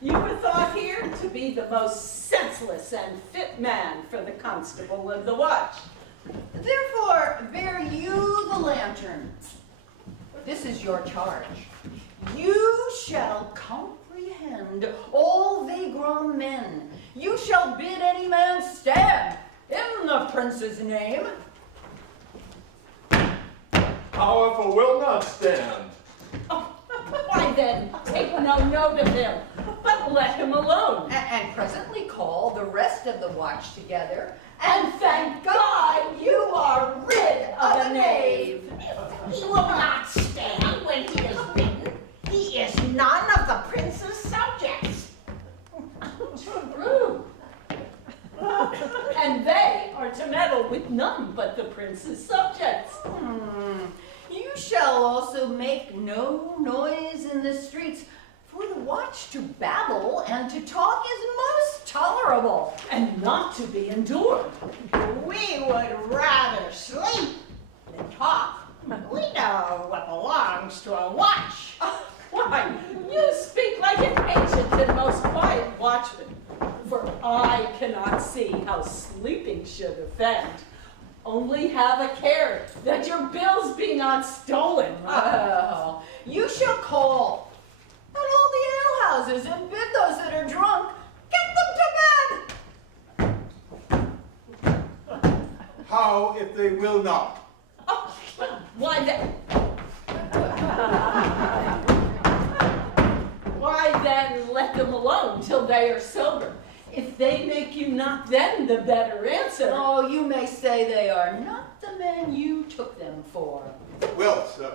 you were thought here to be the most senseless and fit man for the constable of the watch. Therefore, bear you the lantern. This is your charge. You shall comprehend all vagrom men. You shall bid any man stand in the prince's name. However, will not stand. Why then, take no note of him, but let him alone. And presently call the rest of the watch together. And thank God you are rid of the knave. He will not stand when he is bidden. He is none of the prince's subjects. True. And they are to meddle with none but the prince's subjects. You shall also make no noise in the streets, for the watch to babble and to talk is most tolerable. And not to be endured. We would rather sleep than talk. We know what belongs to a watch. Why, you speak like an ancient and most quiet watchman. For I cannot see how sleeping should offend. Only have a care that your bills be not stolen. Oh, you shall call at all the alehouses and bid those that are drunk, get them to bed. How if they will not? Oh, why then? Why then let them alone till they are sober? If they make you not then the better answer. Oh, you may say they are not the men you took them for. Well, sir.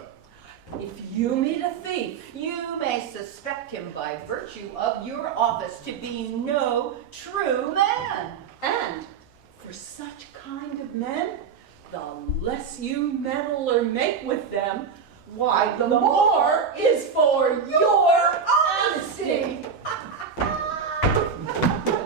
If you meet a thief, you may suspect him by virtue of your office to be no true man. And for such kind of men, the less you meddle or make with them, why, the more is for your honesty.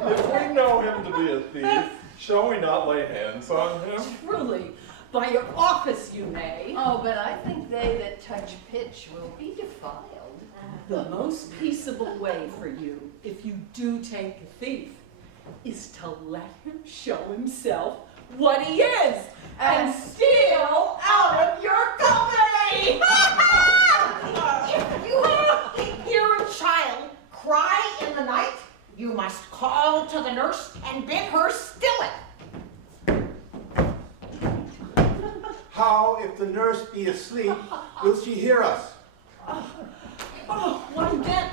If we know him to be a thief, Shall we not lay hands on him? Truly, by your office you may. Oh, but I think they that touch pitch will be defiled. The most peaceable way for you, if you do take a thief, is to let him show himself what he is and steal out of your company. If you hear a child cry in the night, you must call to the nurse and bid her still it. How if the nurse be asleep, will she hear us? Oh, one bit.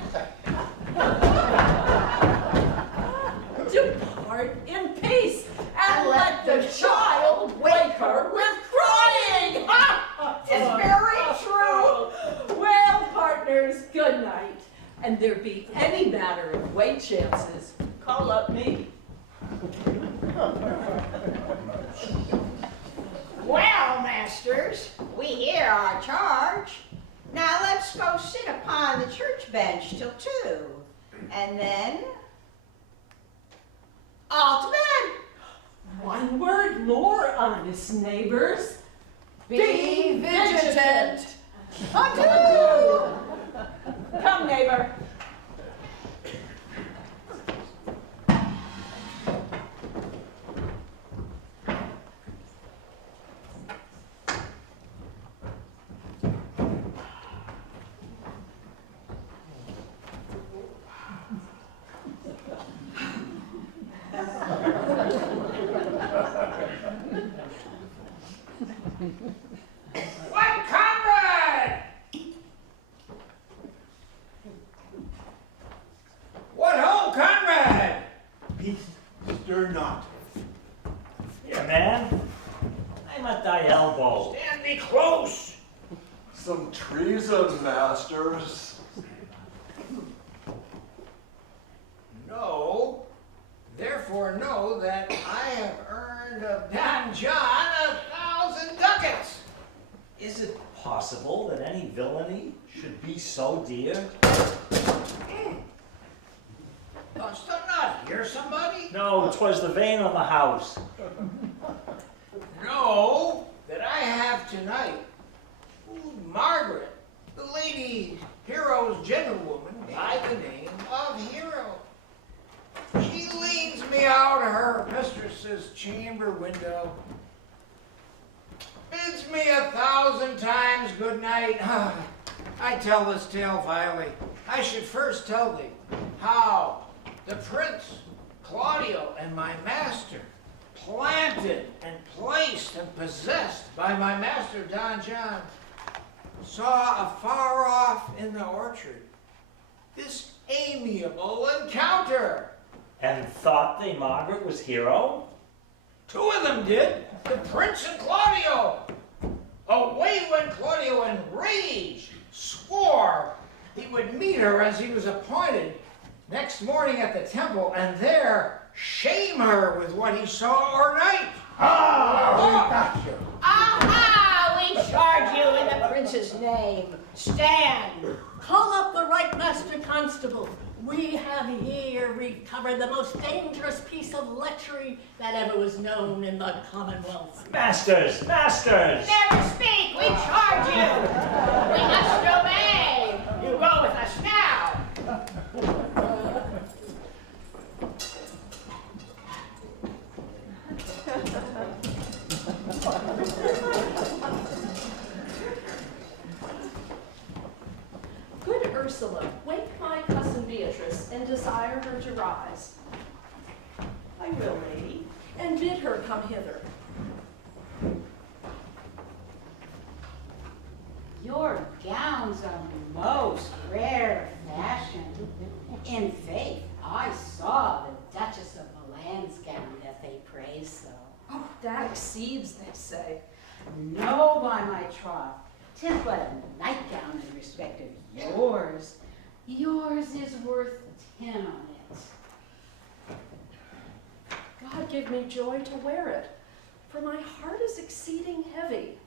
Depart in peace and let the child wake her with crying. It's very true. Well, partners, good night. And there be any matter of weight chances, call up me. Well, masters, we hear our charge. Now let's go sit upon the church bench till 2, and then all to bed. One word more, honest neighbors. Be vigilant. Adieu. Come, neighbor. What, comrade? What ho, comrade? Peace, stir not. Here, man. I'm at thy elbow. Stand thee close. Some treason, masters. No, therefore know that I have earned of Don John 1,000 ducats. Is it possible that any villainy should be so dear? Dost thou not hear somebody? No, 'twas the vane on the house. Know that I have tonight Margaret, the lady Hero's gentlewoman by the name of Hero. She leads me out of her mistress's chamber window, bids me 1,000 times good night. I tell this tale vilely. I should first tell thee how the prince, Claudio, and my master, planted and placed and possessed by my master Don John, saw afar off in the orchard this amiable encounter. And thought they Margaret was Hero? 2 of them did, the prince and Claudio. Away went Claudio in rage, swore he would meet her as he was appointed next morning at the temple, and there shame her with what he saw o'ernight. We got you. Aha! We charge you in the prince's name. Stand. Call up the right master constable. We have here recovered the most dangerous piece of lechery that ever was known in the Commonwealth. Masters! Masters! Never speak. We charge you. We must obey. You go with us now. Good Ursula, wake my cousin Beatrice and desire her to rise. I will, lady. And bid her come hither. Your gowns are most rare fashion. In faith, I saw the Duchess of Milan's gown that they praise so. Oh, that exceeds, they say. No, by my troth, 'tis but a nightgown in respect of yours. Yours is worth 10 on it. God give me joy to wear it, for my heart is exceeding heavy.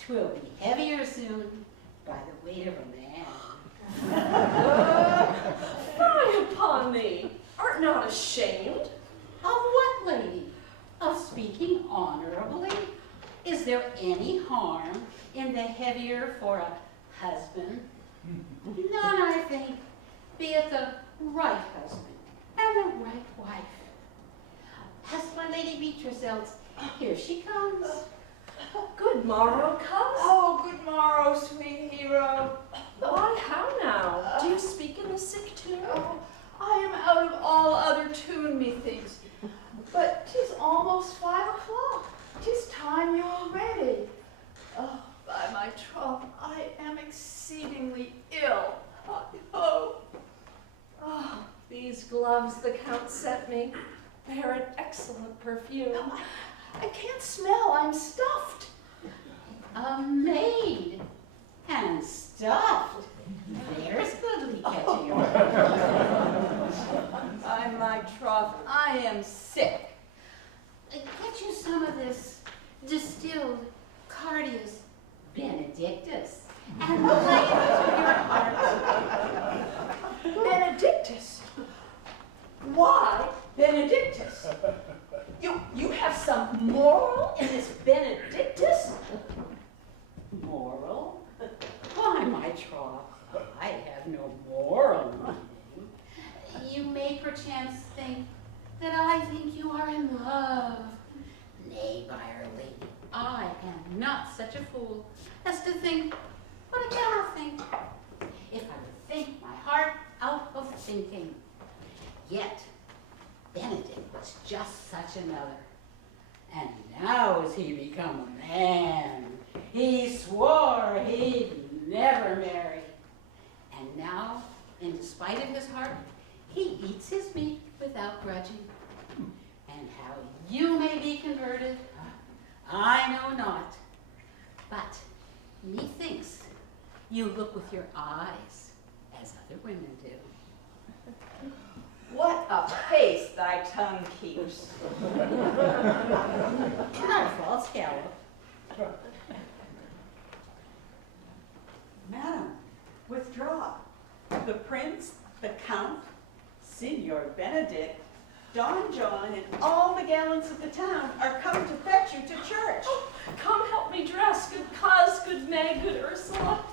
'Twill be heavier soon by the weight of a man. Fie upon thee! Art not ashamed? Of what, lady? of speaking honorably. Is there any harm in the heavier for a husband? None, I think, be it the right husband and the right wife. As my Lady Beatrice else, here she comes. Good morrow, coz. Oh, good morrow, sweet hero. Why, how now? Do you speak in the sick tune? Oh, I am out of all other tune, methinks. But 'tis almost 5 o'clock. 'Tis time you were ready. Oh, by my troth, I am exceedingly ill. Oh. These gloves the Count sent me bear an excellent perfume. I can't smell, I'm stuffed. A maid and stuffed. There's goodly catching your By my troth, I am sick. Get you some of this distilled Cardius Benedictus and lay it to your heart. Benedictus? Why Benedictus? You have some moral in this Benedictus? Moral? Why, my troth, I have no moral meaning. You may perchance think that I think you are in love. Nay, by Our Lady, I am not such a fool as to think what I cannot think, if I would think my heart out of thinking. Yet, Benedict was just such another. And now has he become a man. He swore he'd never marry. And now, in despite of his heart, he eats his meat without grudging. And how you may be converted, I know not. But methinks you look with your eyes as other women do. What a pace thy tongue keeps. Not a false gallop. Madam, withdraw. The prince, the count, Signor Benedict, Don John, and all the gallants of the town are come to fetch you to church. Oh, come help me dress, good cause, good May, good Ursula.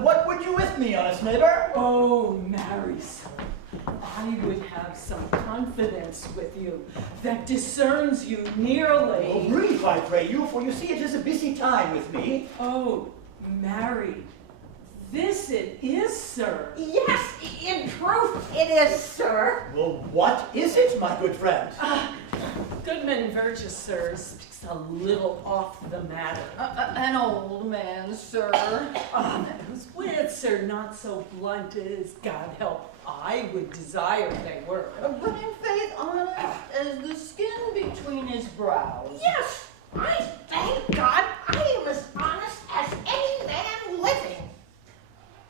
What would you with me, honest neighbor? Oh, marry, son, I would have some confidence with you that discerns you nearly. Oh, brief, I pray you, for you see it is a busy time with me. Oh, marry, this it is, sir. Yes, in truth it is, sir. Well, what is it, my good friend? Goodman Verges, sir, speaks a little off the matter. An old man, sir. Whose wits are not so blunt as, God help, I would desire they were. But in faith honest as the skin between his brows. Yes, I thank God I am as honest as any man living.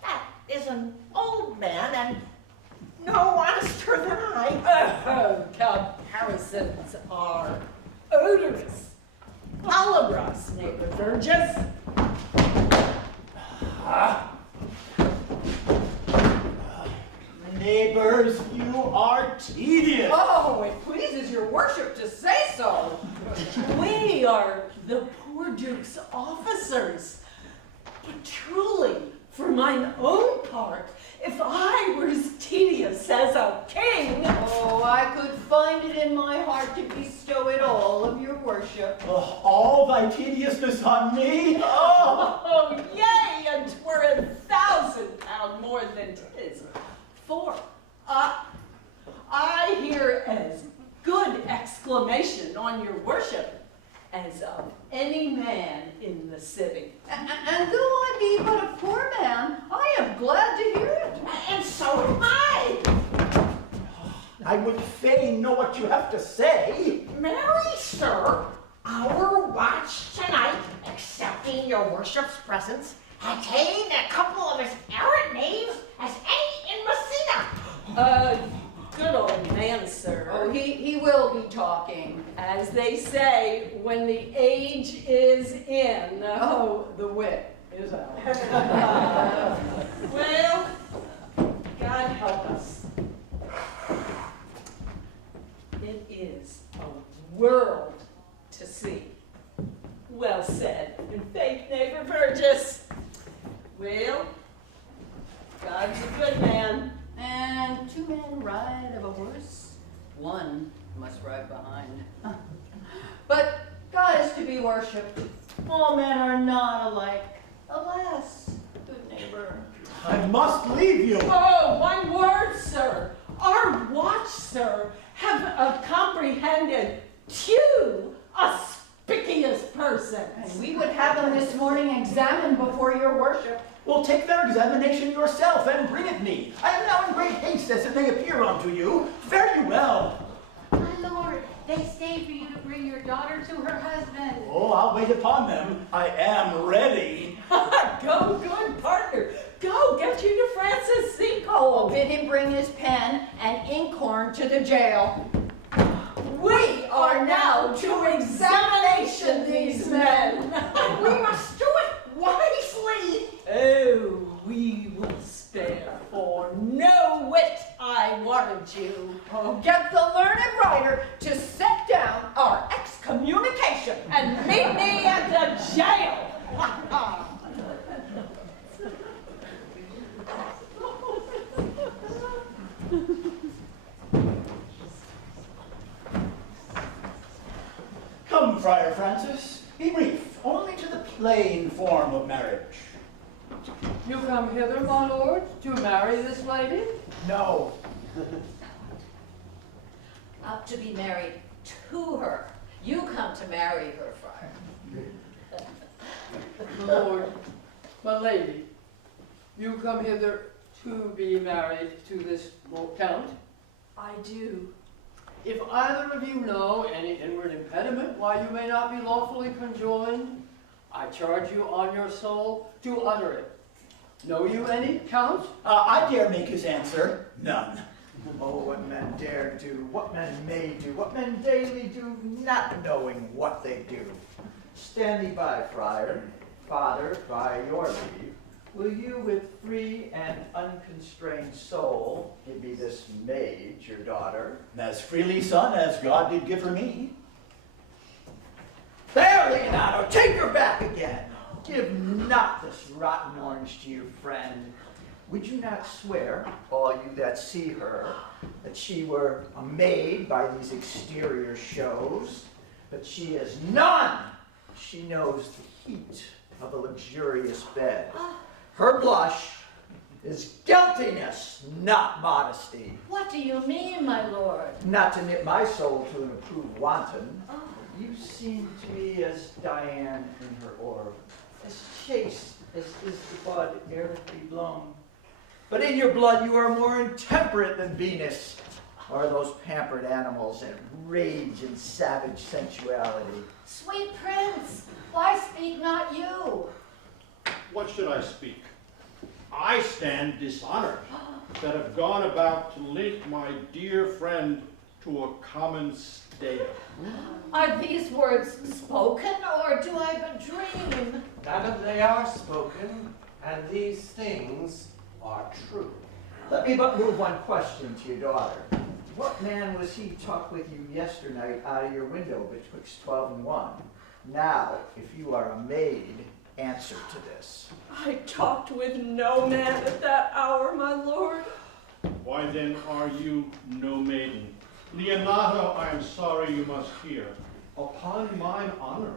That is an old man and no honester than I. Oh, comparisons are odorous. Palabras, neighbor Verges. Neighbors, you are tedious. Oh, it pleases your worship to say so. We are the poor Duke's officers. But truly, for mine own part, if I were as tedious as a king. Oh, I could find it in my heart to bestow it all of your worship. Oh, all thy tediousness on me? Oh! Oh, yea, and 'twere 1,000 pound more than 'tis. For I hear as good exclamation on your worship as of any man in the city. And though I be but a poor man, I am glad to hear it. And so am I. I would fain know what you have to say. Marry, sir, our watch tonight, accepting your worship's presence, had ta'en a couple of as errant knaves as any in Messina. Good old man, sir. no, he will be talking. As they say, when the age is in, the wit is out. Well, God help us. It is a world to see. Well said, and fake neighbor Burgess. Well, God's a good man. And two men ride of a horse, one must ride behind. But God is to be worshipped. All men are not alike. Alas, good neighbor. I must leave you. Oh, one word, sir. Our watch, sir, have comprehended two auspicious persons. And we would have them this morning examined before your worship. Well, take their examination yourself and bring it me. I am now in great haste as it may appear unto you. Fare you well. My lord, they stay for you to bring your daughter to her husband. Oh, I'll wait upon them. I am ready. Go, good partner. Go, get you to Francis Seacole. Bid him bring his pen and inkhorn to the jail. We are now to examination these men. We must do it wisely. Oh, we will spare for no wit, I warrant you. Oh, get the learned writer to set down our excommunication And meet me at the jail. Come, Friar Francis, be brief, only to the plain form of marriage. You come hither, my lord, to marry this lady? No. Not to be married to her. You come to marry her, friar. My lord, my lady, you come hither to be married to this count? I do. If either of you know any inward impediment why you may not be lawfully conjoined, I charge you on your soul to utter it. Know you any, Count? I dare make his answer, none. Oh, what men dare do, what men may do, what men daily do, not knowing what they do. Stand thee by, friar. Father, by your leave, will you with free and unconstrained soul give me this maid, your daughter? As freely, son, as God did give her me. There, Leonardo, take her back again. Give not this rotten orange to your friend. Would you not swear, all you that see her, that she were made by these exterior shows, but she is none? She knows the heat of a luxurious bed. Her blush is guiltiness, not modesty. What do you mean, my lord? Not to knit my soul to an approved wanton. You seem to me as Diane in her orb, as chaste as is the bud ere it be blown. But in your blood you are more intemperate than Venus, or those pampered animals that rage in savage sensuality. Sweet prince, why speak not you? What should I speak? I stand dishonored that have gone about to link my dear friend to a common stale. Are these words spoken, or do I but dream? Madam, they are spoken, and these things are true. Let me but move one question to your daughter. What man was he talk with you yesternight out of your window betwixt 12 and 1? Now, if you are a maid, answer to this. I talked with no man at that hour, my lord. Why then are you no maiden? Leonato, I am sorry you must hear. Upon mine honor,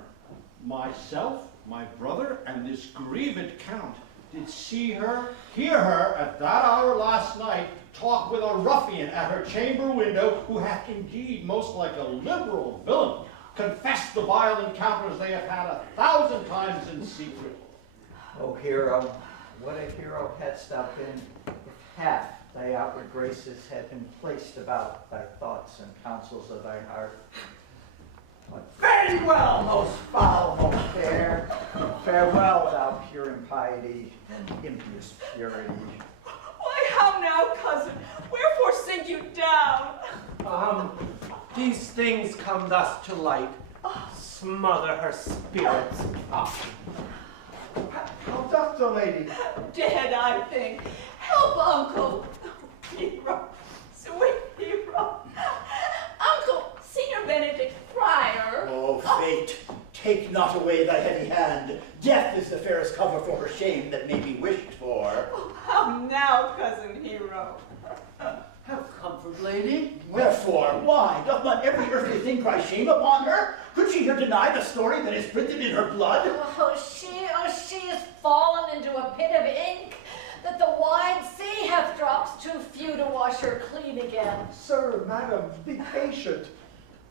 myself, my brother, and this grieved count did see her, hear her at that hour last night talk with a ruffian at her chamber window, who hath indeed, most like a liberal villain, confessed the vile encounters they have had 1,000 times in secret. O hero, what a hero hadst thou been if half thy outward graces had been placed about thy thoughts and counsels of thy heart. But fare thee well, most foul, most fair. Farewell, thou pure impiety and impious purity. Why, how now, cousin? Wherefore sink you down? these things come thus to light. Smother her spirits. How doth the lady? Dead, I think. Help, Uncle. Hero, sweet hero. Uncle, Senior Benedict Friar. Oh, fate, take not away thy heavy hand. Death is the fairest cover for her shame that may be wished for. Oh, how now, Cousin Hero? Have comfort, lady. Wherefore? Why? Doth not every earthly thing cry shame upon her? Could she here deny the story that is printed in her blood? She is fallen into a pit of ink that the wide sea hath dropped too few to wash her clean again. Sir, madam, be patient.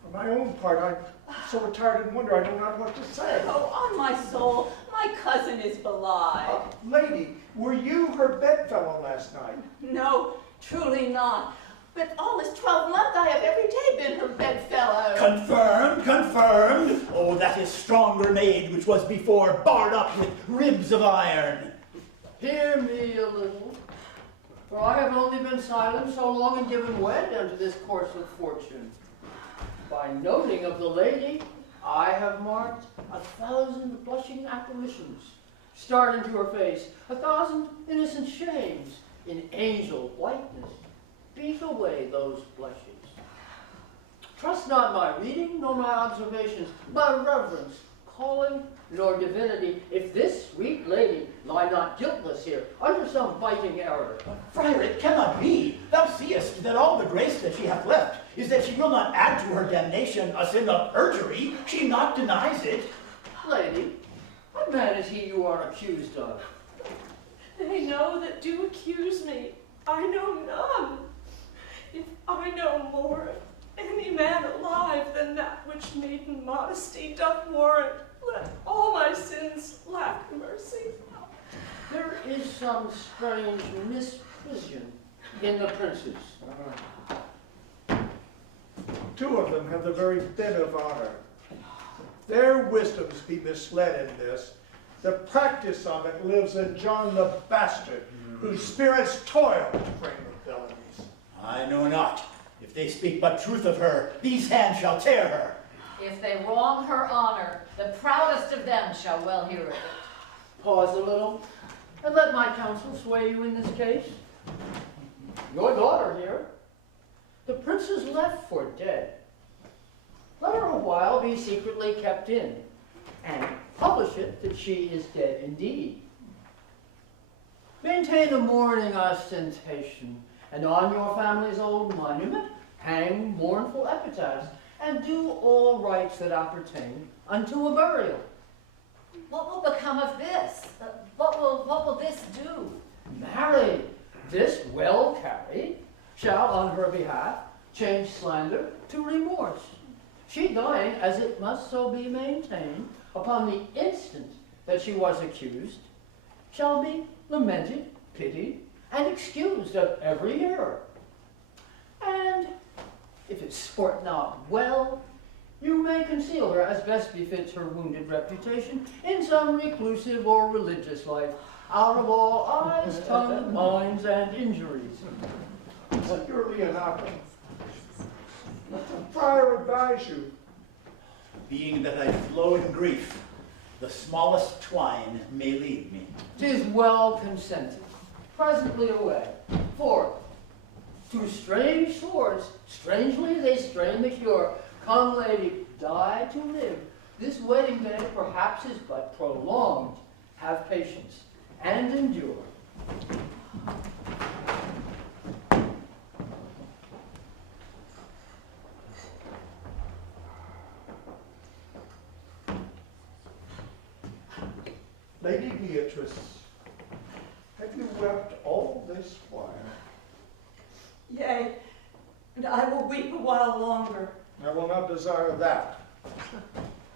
For my own part, I'm so retired in wonder I know not what to say. Oh, on my soul, my cousin is belied. Lady, were you her bedfellow last night? No, truly not. But all this 12-month I have every day been her bedfellow. Confirmed, confirmed. Oh, that is stronger made, which was before barred up with ribs of iron. Hear me a little, for I have only been silent so long and given way unto this course of fortune. By noting of the lady, I have marked 1,000 blushing apparitions start into her face, 1,000 innocent shames in angel whiteness. Beat away those blushes. Trust not my reading nor my observations, my reverence, calling, nor divinity, if this sweet lady lie not guiltless here, under some biting error. Friar, it cannot be. Thou seest that all the grace that she hath left is that she will not add to her damnation a sin of perjury. She not denies it. Lady, what man is he you are accused of? They know that do accuse me. I know none. If I know more of any man alive than that which maiden modesty doth warrant, let all my sins lack mercy. There is some strange misprision in the princes. Two of them have the very bit of honor. Their wisdoms be misled in this. The practice of it lives in John the Bastard, whose spirits toil to frame the villainies. I know not. If they speak but truth of her, these hands shall tear her. If they wrong her honor, the proudest of them shall well hear of it. Pause a little, and let my counsel sway you in this case. Your daughter here, the prince is left for dead. Let her a while be secretly kept in, and publish it that she is dead indeed. Maintain a mourning ostentation, and on your family's old monument hang mournful epitaphs, and do all rites that appertain unto a burial. What will become of this? What will this do? Marry, this well carried shall on her behalf change slander to remorse. She dying, as it must so be maintained, upon the instant that she was accused, shall be lamented, pitied, and excused of every error. And if it sport not well, you may conceal her as best befits her wounded reputation in some reclusive or religious life, out of all eyes, tongue, minds, and injuries. Securely enough, let the friar advise you. Being that I flow in grief, the smallest twine may lead me. 'Tis well consented. Presently away. For to strange swords, strangely they strain the cure. Come, lady, die to live. This wedding day perhaps is but prolonged. Have patience and endure. Lady Beatrice, have you wept all this while? Yea, and I will weep a while longer. I will not desire that.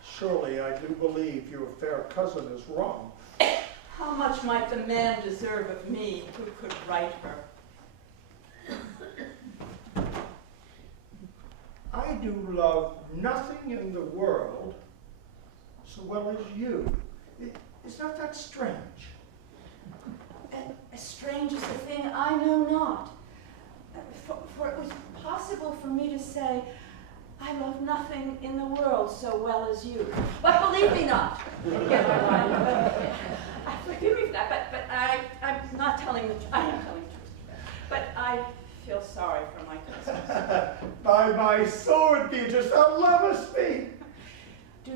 Surely I do believe your fair cousin is wrong. How much might the man deserve of me who could right her? I do love nothing in the world so well as you. Is not that strange? As strange as the thing I know not. For it was possible for me to say, I love nothing in the world so well as you. But believe me not. Again, forgive me for that, but I'm not telling the truth. I am telling the truth. But I feel sorry for my cousins. By my sword, Beatrice, thou lovest me.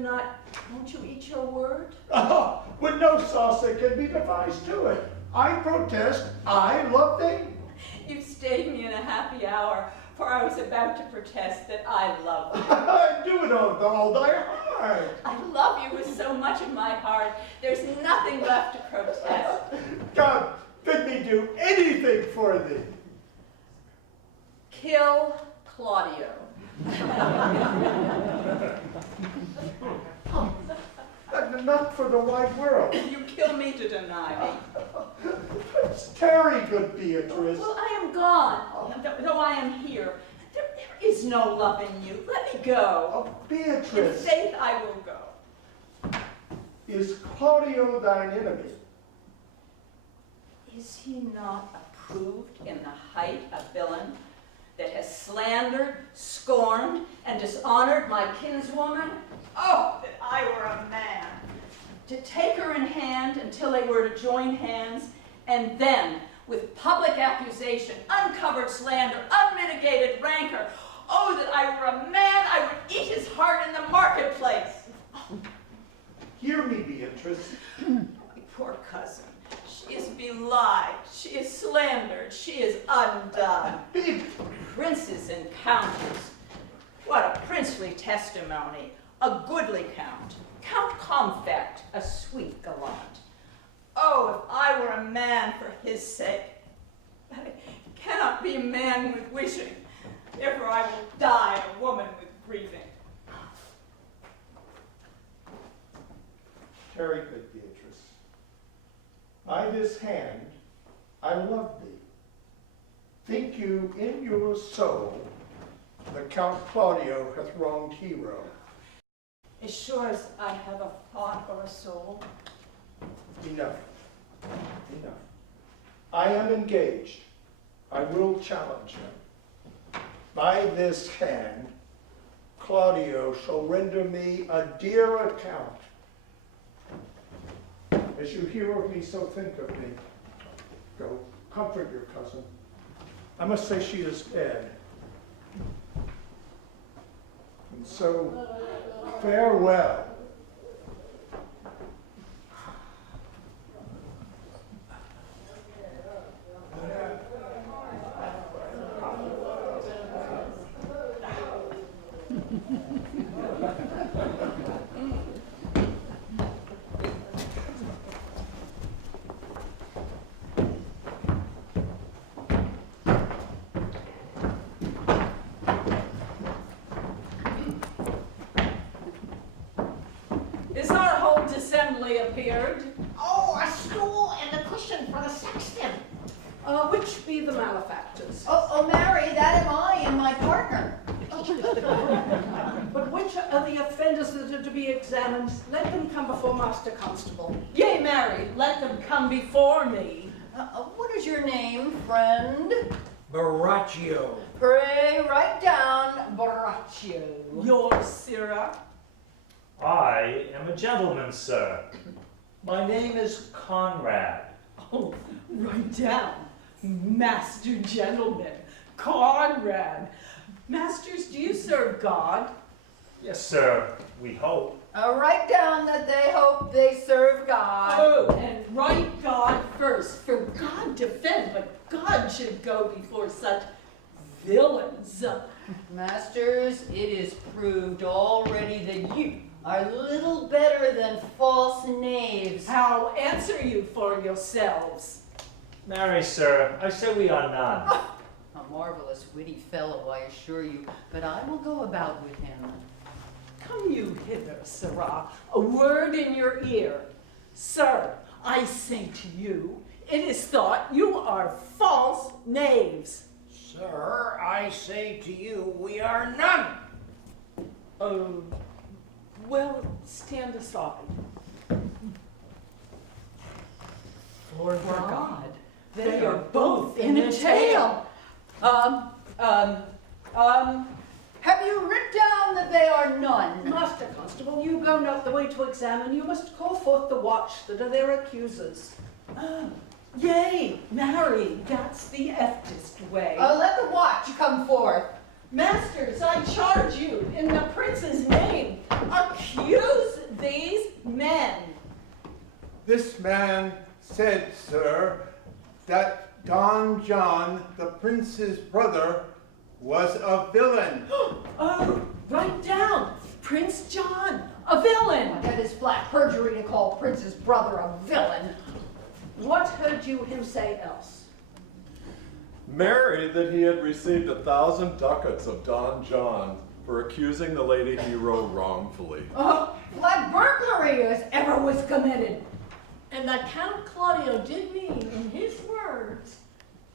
Won't you eat your word? Oh, with no sauce that can be devised to it. I protest, I love thee. You've stayed me in a happy hour, for I was about to protest that I love you. Do it with all thy heart. I love you with so much of my heart, there's nothing left to protest. God, bid me do anything for thee. Kill Claudio. Not for the wide world. You kill me to deny me. Tarry, good Beatrice. Well, I am gone, though I am here. There is no love in you. Let me go. Oh, Beatrice. In faith, I will go. Is Claudio thine enemy? Is he not approved in the height a villain that has slandered, scorned, and dishonored my kinswoman? Oh, that I were a man, to take her in hand until they were to join hands, and then, with public accusation, uncovered slander, unmitigated rancor, oh, that I were a man, I would eat his heart in the marketplace. Hear me, Beatrice. My poor cousin. She is belied, she is slandered, she is undone. Princes and countess. What a princely testimony. A goodly count. Count Comfect, a sweet gallant. Oh, if I were a man for his sake. But I cannot be a man with wishing. Therefore I will die a woman with grieving. Tarry, good Beatrice. By this hand, I love thee. Think you in your soul the Count Claudio hath wronged Hero? As sure as I have a thought or a soul. Enough. Enough. I am engaged. I will challenge him. By this hand, Claudio shall render me a dear account. As you hear of me, so think of me. Go, comfort your cousin. I must say she is dead. And so, farewell. Appeared. Oh, a stool and a cushion for the sexton. Which be the malefactors? Oh, Mary, that am I and my partner. But which are the offenders that are to be examined? Let them come before Master Constable. Yea, Mary, let them come before me. What is your name, friend? Baraccio. Pray, write down Baraccio. Yours, Sirrah. I am a gentleman, sir. My name is Conrad. Oh, write down. Master Gentleman, Conrad. Masters, do you serve God? Yes, sir, we hope. Write down that they hope they serve God. Oh, and write God first. For God defend, but God should go before such villains. Masters, it is proved already that you are little better than false knaves. How answer you for yourselves? Marry, sir, I say we are none. A marvelous witty fellow, I assure you, but I will go about with him. Come you hither, Sirrah, a word in your ear. Sir, I say to you, it is thought you are false knaves. Sir, I say to you, we are none. Oh, well, stand aside. For God, they are both in a tale. Have you writ down that they are none. Master Constable, you go not the way to examine, you must call forth the watch that are their accusers. Yea, marry, that's the eftest way. Let the watch come forth. Masters, I charge you, in the prince's name, accuse these men. This man said, sir, that Don John, the prince's brother, was a villain. Oh, write down, Prince John, a villain. That is flat perjury to call Prince's brother a villain. What heard you him say else? Married that he had received 1,000 ducats of Don John for accusing the lady hero wrongfully. Like burglary as ever was committed. And that Count Claudio did mean, in his words,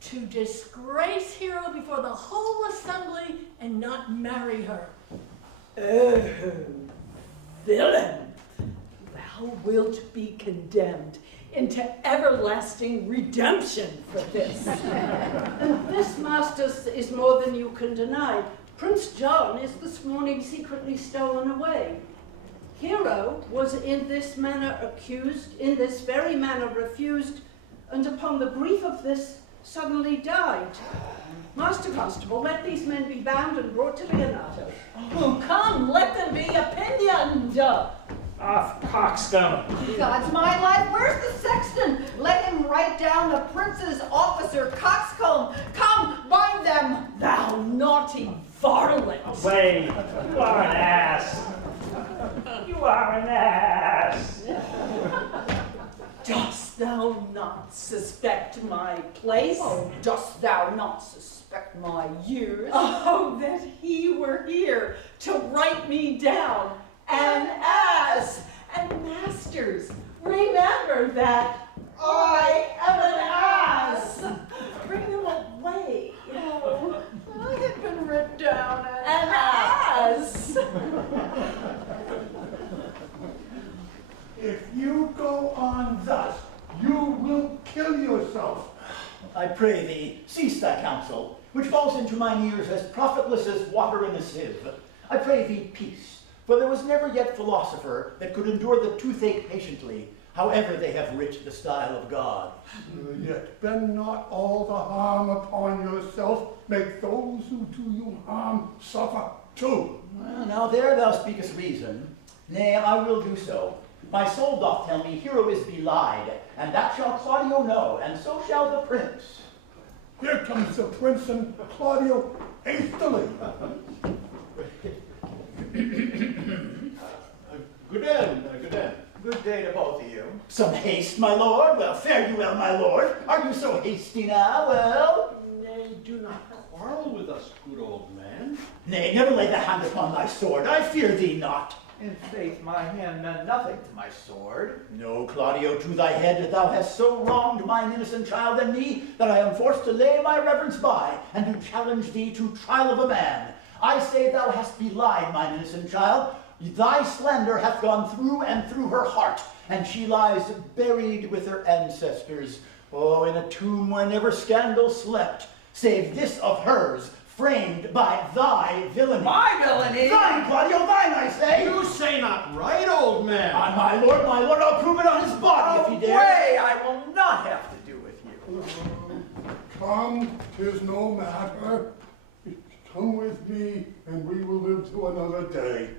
to disgrace Hero before the whole assembly and not marry her. Oh, villain, thou wilt be condemned into everlasting redemption for this. And this, masters, is more than you can deny. Prince John is this morning secretly stolen away. Hero was in this manner accused, in this very manner refused, and upon the grief of this suddenly died. Master Constable, let these men be bound and brought to Leonato. Oh, come, let them be opinioned. Off, coxcomb. God's my life, where's the sexton? Let him write down the prince's officer, coxcomb. Come, bind them. Thou naughty varlet. Away, you are an ass. You are an ass. Dost thou not suspect my place? Oh, dost thou not suspect my years? Oh, that he were here to write me down an ass. And masters, remember that I am an ass. Bring them away. Oh, I had been writ down An ass. If you go on thus, you will kill yourself. I pray thee, cease thy counsel, which falls into mine ears as profitless as water in a sieve. I pray thee, peace, for there was never yet philosopher that could endure the toothache patiently, however they have writ the style of God. Yet bend not all the harm upon yourself, make those who do you harm suffer too. Well, now there thou speakest reason. Nay, I will do so. My soul doth tell me Hero is belied, and that shall Claudio know, and so shall the prince. Here comes the prince and Claudio hastily. Good end, good end. Good day to both of you. Some haste, my lord? Well, fare you well, my lord. Are you so hasty now? Well? Nay, do not quarrel with us, good old man. Nay, never lay the hand upon thy sword. I fear thee not. In faith, my hand meant nothing to my sword. No, Claudio, to thy head, thou hast so wronged mine innocent child and me, that I am forced to lay my reverence by, and to challenge thee to trial of a man. I say thou hast belied mine innocent child. Thy slander hath gone through and through her heart, and she lies buried with her ancestors. Oh, in a tomb where never scandal slept, save this of hers, framed by thy villainy. My villainy? Thine, Claudio, thine, I say. You say not right, old man. On my lord, I'll prove it on his body if he dare. Away, I will not have to do with you. Come, 'tis no matter. Come with me, and we will live to another day.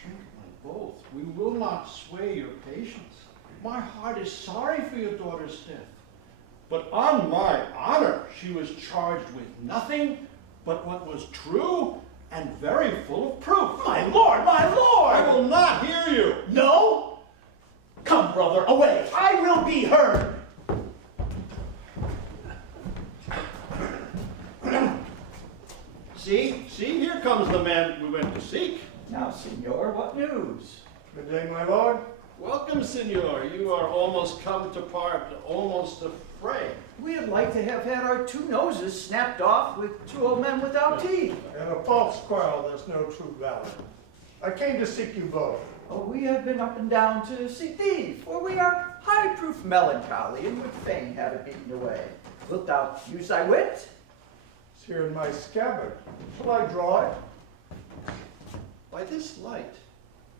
Gentlemen, both, we will not sway your patience. My heart is sorry for your daughter's death. But on my honor, she was charged with nothing but what was true and very full of proof. My lord, my lord! I will not hear you. No? Come, brother, away. I will be heard. See, here comes the man we went to seek. Now, senor, what news? Good day, my lord. Welcome, senor. You are almost come to part, almost a fray. We'd like to have had our two noses snapped off with two old men without teeth. In a false quarrel, there's no true valor. I came to seek you both. Oh, we have been up and down to seek thee, for we are high-proof melancholy, and would fain have it beaten away. Wilt thou use thy wit? It's here in my scabbard. Shall I draw it? By this light,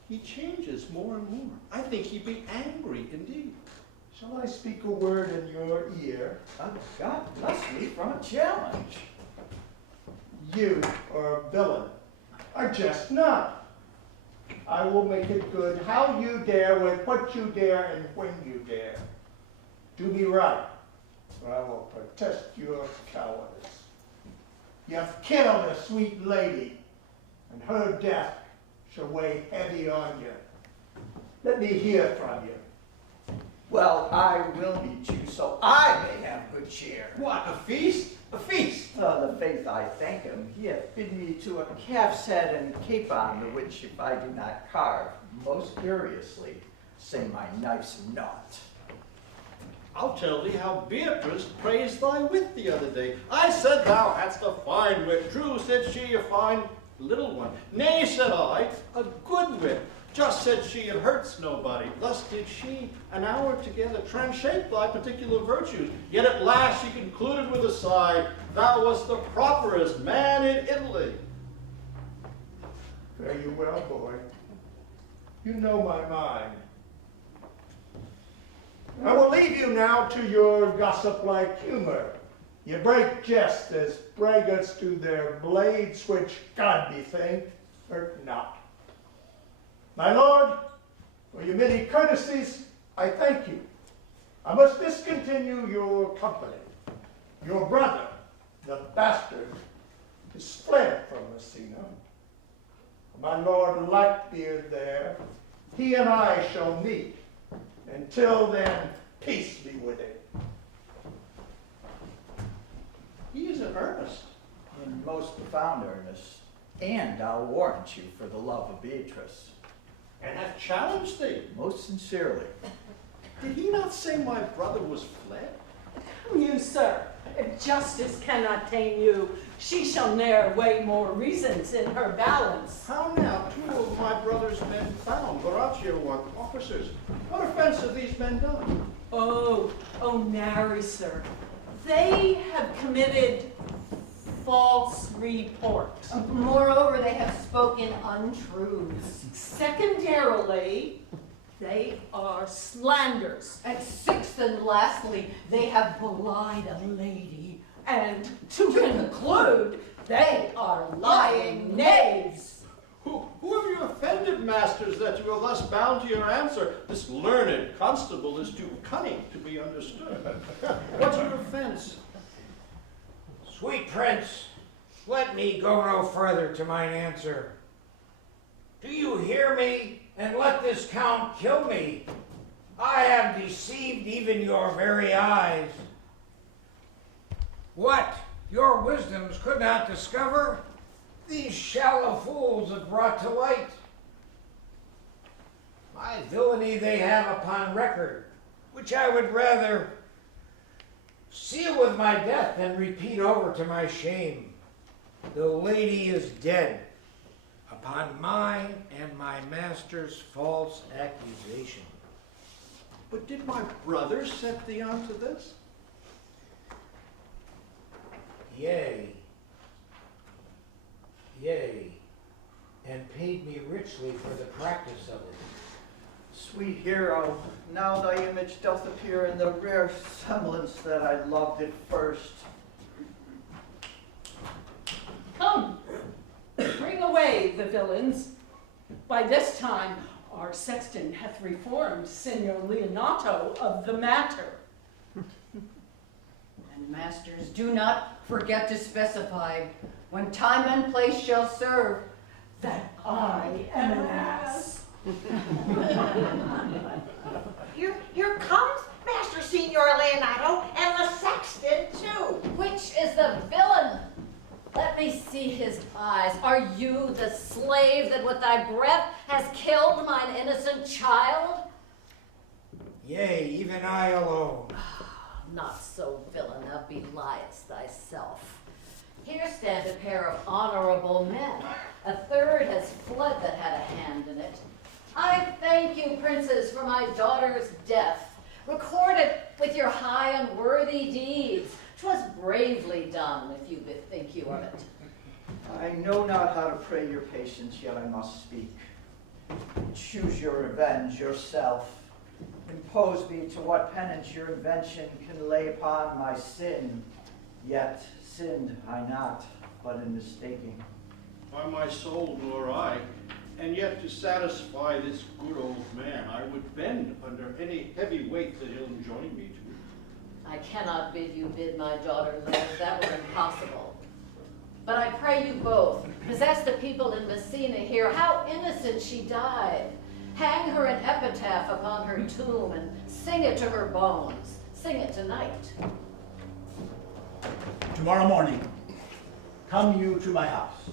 he changes more and more. I think he be angry indeed. Shall I speak a word in your ear? God bless me from a challenge. You are a villain. I jest not. I will make it good how you dare, with what you dare, and when you dare. Do me right, or I will protest your cowardice. You have killed a sweet lady, and her death shall weigh heavy on you. Let me hear from you. Well, I will meet you, so I may have good cheer. What, a feast? A feast? The faith I thank him, he hath bidden me to a calf's head and capon, the which if I do not carve, most curiously, say my knife's naught. I'll tell thee how Beatrice praised thy wit the other day. I said thou hadst a fine wit. True, said she, a fine little one. Nay, said I, a good wit. Just said she, it hurts nobody. Thus did she, an hour together, transhape thy particular virtues. Yet at last she concluded with a sigh, thou wast the properest man in Italy. Fare you well, boy. You know my mind. I will leave you now to your gossip-like humor. You break jest as braggarts do their blades, which, God be thanked, hurt not. My lord, for your many courtesies, I thank you. I must discontinue your company. Your brother, the bastard, is fled from Messina. My lord Lackbeard there, he and I shall meet. Until then, peace be with him. He is in earnest. In most profound earnest, and I'll warrant you for the love of Beatrice. And hath challenged thee. Most sincerely. Did he not say my brother was fled? Come you, sir. If justice cannot tame you, she shall ne'er weigh more reasons in her balance. How now, 2 of my brother's men found, Borachio one, officers. What offense have these men done? Oh, nary, sir. They have committed false report. Moreover, they have spoken untruths. Secondarily, they are slanders. And 6th and lastly, they have belied a lady. And to conclude, they are lying knaves. Who have you offended, masters, that you are thus bound to your answer? This learned constable is too cunning to be understood. What's your offense? Sweet prince, let me go no further to mine answer. Do you hear me? And let this count kill me. I have deceived even your very eyes. What your wisdoms could not discover, these shallow fools have brought to light. My villainy they have upon record, which I would rather seal with my death than repeat over to my shame. The lady is dead upon mine and my master's false accusation. But did my brother set thee on to this? Yea, and paid me richly for the practice of it. Sweet hero, now thy image doth appear in the rare semblance that I loved at first. Come, bring away the villains. By this time, our sexton hath reformed Signor Leonato of the matter. And masters, do not forget to specify, when time and place shall serve, that I am an ass. Here comes Master Signor Leonato and the sexton too. Which is the villain? Let me see his eyes. Are you the slave that with thy breath has killed mine innocent child? Yea, even I alone. Not so, villain, thou beliest thyself. Here stand a pair of honorable men. A third has fled that had a hand in it. I thank you, princes, for my daughter's death. Record it with your high and worthy deeds. 'Twas bravely done, if you bethink you of it. I know not how to pray your patience, yet I must speak. Choose your revenge yourself. Impose me to what penance your invention can lay upon my sin. Yet sinned I not, but in mistaking. By my soul, nor I. And yet to satisfy this good old man, I would bend under any heavy weight that he'll enjoin me to. I cannot bid you bid my daughter live, that were impossible. But I pray you both, possess the people in Messina here, how innocent she died. Hang her an epitaph upon her tomb and sing it to her bones. Sing it tonight. Tomorrow morning, come you to my house.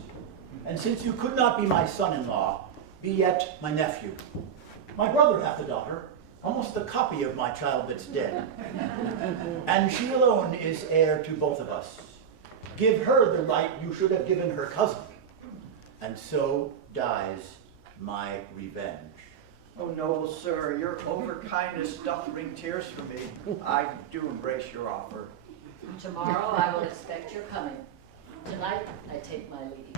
And since you could not be my son-in-law, be yet my nephew. My brother hath a daughter, almost the copy of my child that's dead. And she alone is heir to both of us. Give her the right you should have given her cousin. And so dies my revenge. Oh, noble sir, your overkindness doth bring tears for me. I do embrace your offer. Tomorrow I will expect your coming. Tonight I take my leave.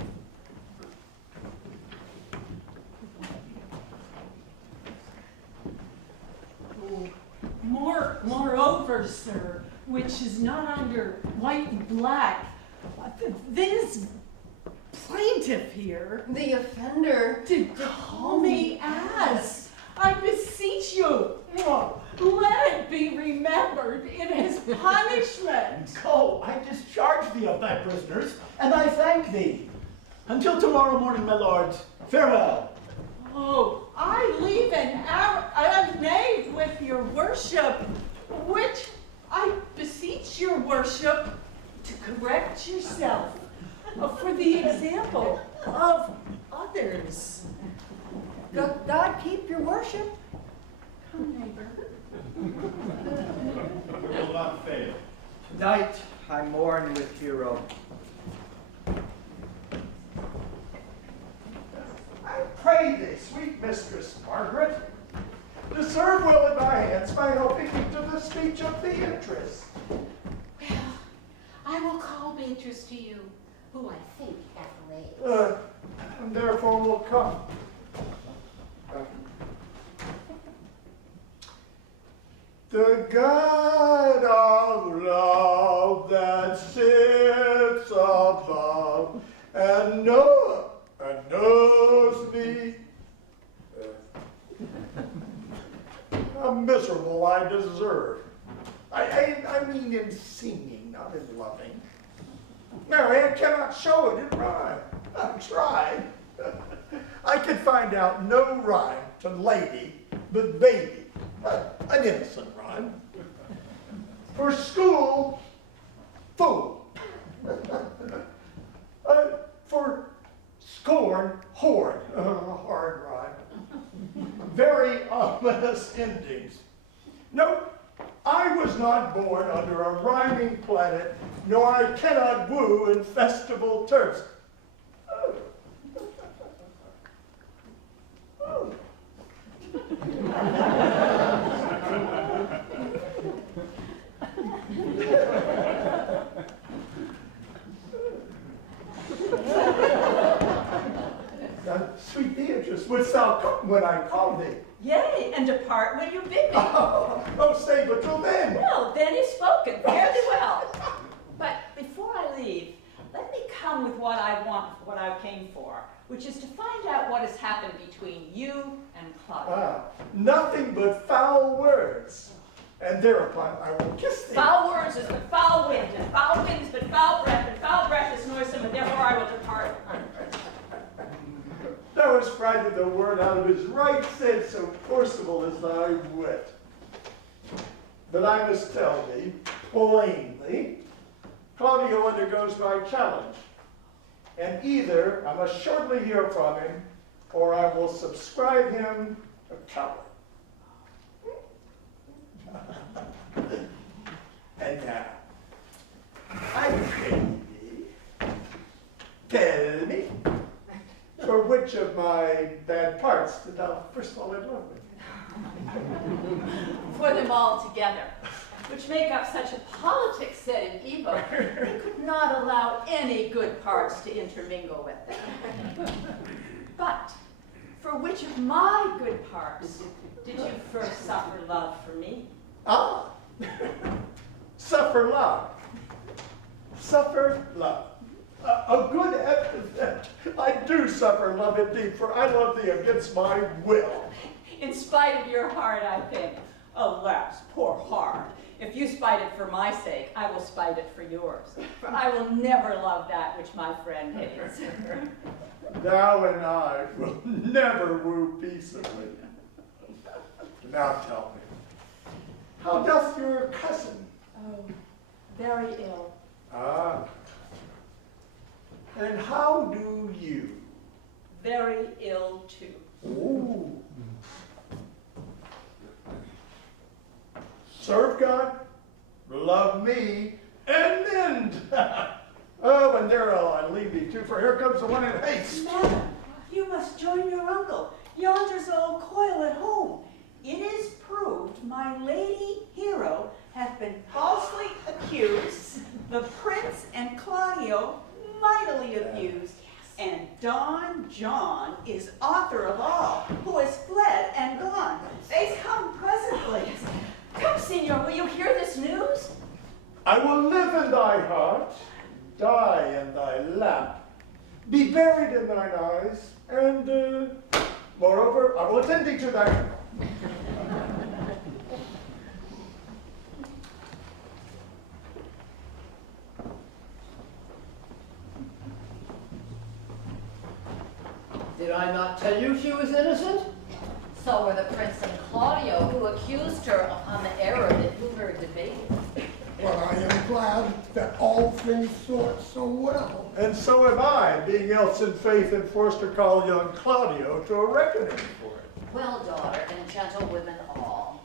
Moreover, sir, which is not under white and black, this plaintiff here, The offender, did call me ass. I beseech you, let it be remembered in his punishment. Go, I discharge thee of thy prisoners, and I thank thee. Until tomorrow morning, my lords, farewell. Oh, I leave an knave with your worship, which I beseech your worship to correct yourself for the example of others. God keep your worship. Come, neighbor. Will not fail. Tonight I mourn with Hero. I pray thee, sweet Mistress Margaret, to serve well in my hands by helping me to the speech of Beatrice. Well, I will call Beatrice to you, who I think hath ways. And therefore will come. The God of love that sits above and knows me. How miserable I deserve. I mean in singing, not in loving. Mary, I cannot show it in rhyme. I've tried. I could find out no rhyme to lady but baby. An innocent rhyme. For school, fool. For scorn, hoard. Hard rhyme. Very ominous endings. Nope. I was not born under a rhyming planet, nor I cannot woo in festival terms. Oh. Oh. Sweet Beatrice, wouldst thou come when I call thee? Yea, and depart when you bid me. Oh, stay but till then. Well, then is spoken. Fare thee well. But before I leave, let me come with what I want, what I came for, which is to find out what has happened between you and Claudia. Nothing but foul words. And thereupon I will kiss thee. Foul words is but foul wind, and foul wind is but foul breath, and foul breath is noisome, and therefore I will depart. Thou hast frightened the word out of his right sense, so forcible is thy wit. But I must tell thee plainly, Claudio undergoes my challenge, and either I must shortly hear from him, or I will subscribe him a coward. And now, I pray thee, tell me, for which of my bad parts did thou first fall in love with? For them all together, which make up such a politic set in Evo, we could not allow any good parts to intermingle with them. But for which of my good parts did you first suffer love for me? Ah, suffer love. Suffer love. A good epithet. I do suffer love indeed, for I love thee against my will. In spite of your heart, I think. Alas, poor heart. If you spite it for my sake, I will spite it for yours. For I will never love that which my friend hates. Thou and I will never woo peaceably. Now tell me, how doth your cousin? Oh, very ill. Ah. And how do you? Very ill, too. Ooh. Serve God, love me, and mend. Oh, and there I'll leave thee too, for here comes the one in haste. Madam, you must join your uncle. Yonder's old coil at home. It is proved my lady hero hath been falsely accused, the prince and Claudio mightily abused, and Don John is author of all, who has fled and gone. They come presently. Come, Signor, will you hear this news? I will live in thy heart, die in thy lap, be buried in thine eyes, and, moreover, I will attend thee to thy funeral. Did I not tell you she was innocent? So were the prince and Claudio, who accused her upon the error that you were debating. Well, I am glad that all things sort so well. And so am I, being else in faith and forced to call young Claudio to a reckoning for it. Well, daughter and gentlewomen all,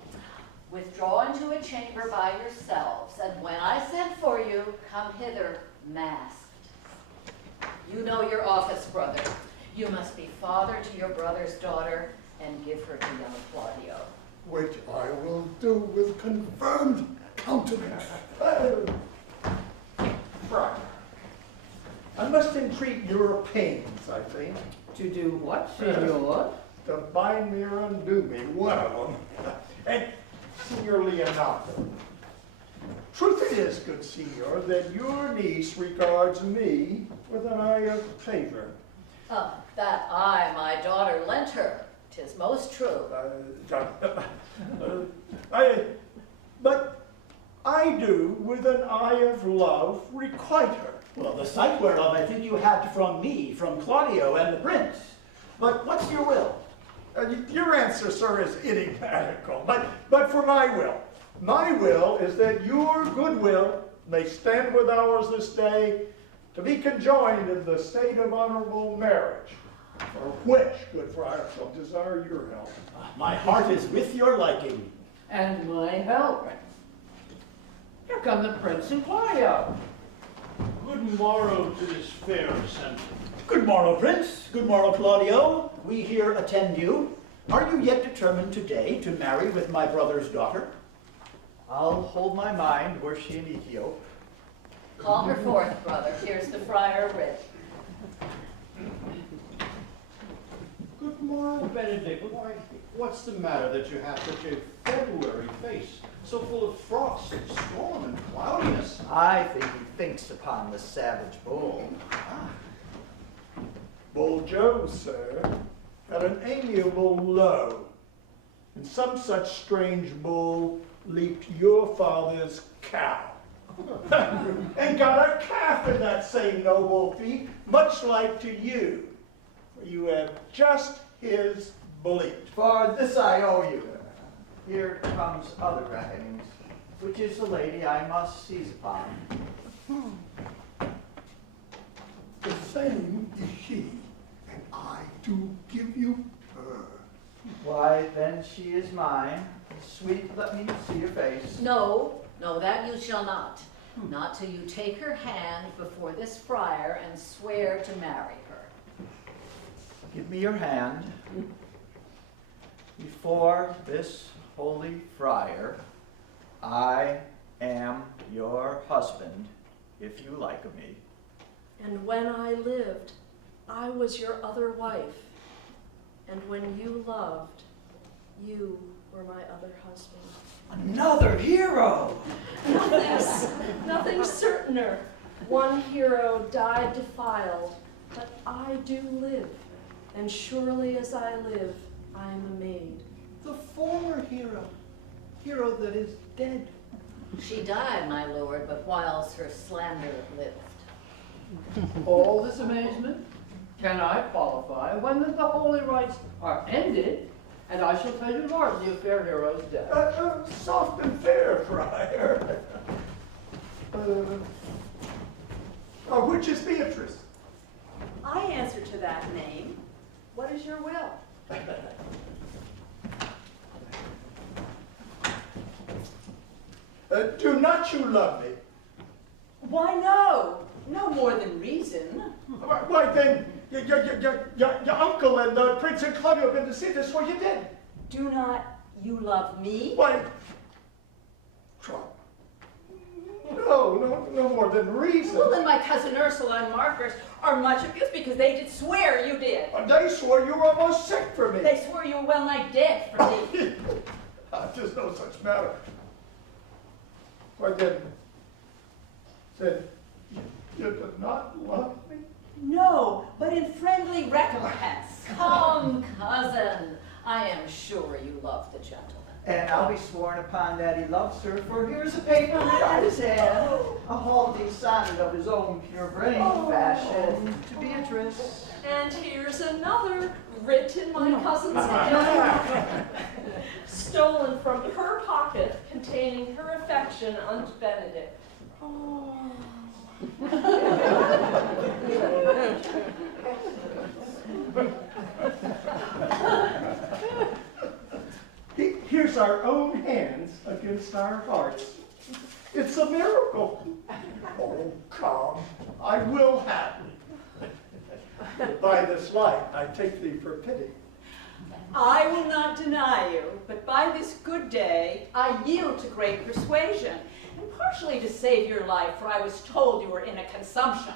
withdraw into a chamber by yourselves, and when I send for you, come hither masked. You know your office, brother. You must be father to your brother's daughter, and give her to young Claudio. Which I will do with confirmed countenance. Friar, I must entreat your pains, I think. To do what, Signor? To bind me or undo me, one of them. And, Signor Leonato, truth it is, good Signor, that your niece regards me with an eye of favor. That I, my daughter, lent her. 'Tis most true. But I do, with an eye of love, requite her. Well, the sight whereof I think you had from me, from Claudio and the prince. But what's your will? Your answer, sir, is enigmatical. But for my will is that your goodwill may stand with ours this day, to be conjoined in the state of honorable marriage, for which, good friar, shall desire your help. My heart is with your liking. And my help. Here come the prince and Claudio. Good morrow to this fair assembly. Good morrow, Prince. Good morrow, Claudio. We here attend you. Are you yet determined today to marry with my brother's daughter? I'll hold my mind were she in Ethiopia. Call her forth, brother. Here's the friar writ. Good morrow, Benedict. Why, what's the matter that you have such a February face, so full of frost and storm and cloudiness? I think he thinks upon the savage bull. Bull Joe, sir, had an amiable low, and some such strange bull leaped your father's cow, and got a calf in that same noble feat, much like to you, for you have just his bleat. For this I owe you. Here comes other reckonings, which is the lady I must seize upon. The same is she, and I do give you her. Why, then she is mine. Sweet, let me see your face. No, that you shall not. Not till you take her hand before this friar and swear to marry her. Give me your hand. Before this holy friar, I am your husband, if you like me. And when I lived, I was your other wife. And when you loved, you were my other husband. Another hero! Nothing certainer. One hero died defiled, but I do live. And surely as I live, I am a maid. The former hero that is dead. She died, my lord, but whilst her slander lived. All this amazement? Can I qualify when the holy rites are ended, and I shall tell you more of the fair hero's death. Soft and fair, friar. Which is Beatrice? I answer to that name. What is your will? Do not you love me? Why, no. No more than reason. Why then, your uncle and Prince and Claudio have been to see this where you did. Do not you love me? Why, no more than reason. Well, then my cousin Ursula and Margaret are much abused because they did swear you did. They swore you were almost sick for me. They swore you were well nigh dead for me. There's no such matter. Why then, you do not love me? No, but in friendly recompense. Come, cousin, I am sure you love the gentleman. And I'll be sworn upon that he loves her, for here's a paper in his hand, a halting sonnet of his own pure brain fashion to Beatrice. And here's another, written in my cousin's hand, stolen from her pocket, containing her affection unto Benedict. Here's our own hands against our hearts. It's a miracle. Oh, come. I will have it. By this light, I take thee for pity. I will not deny you, but by this good day, I yield to great persuasion, and partially to save your life, for I was told you were in a consumption.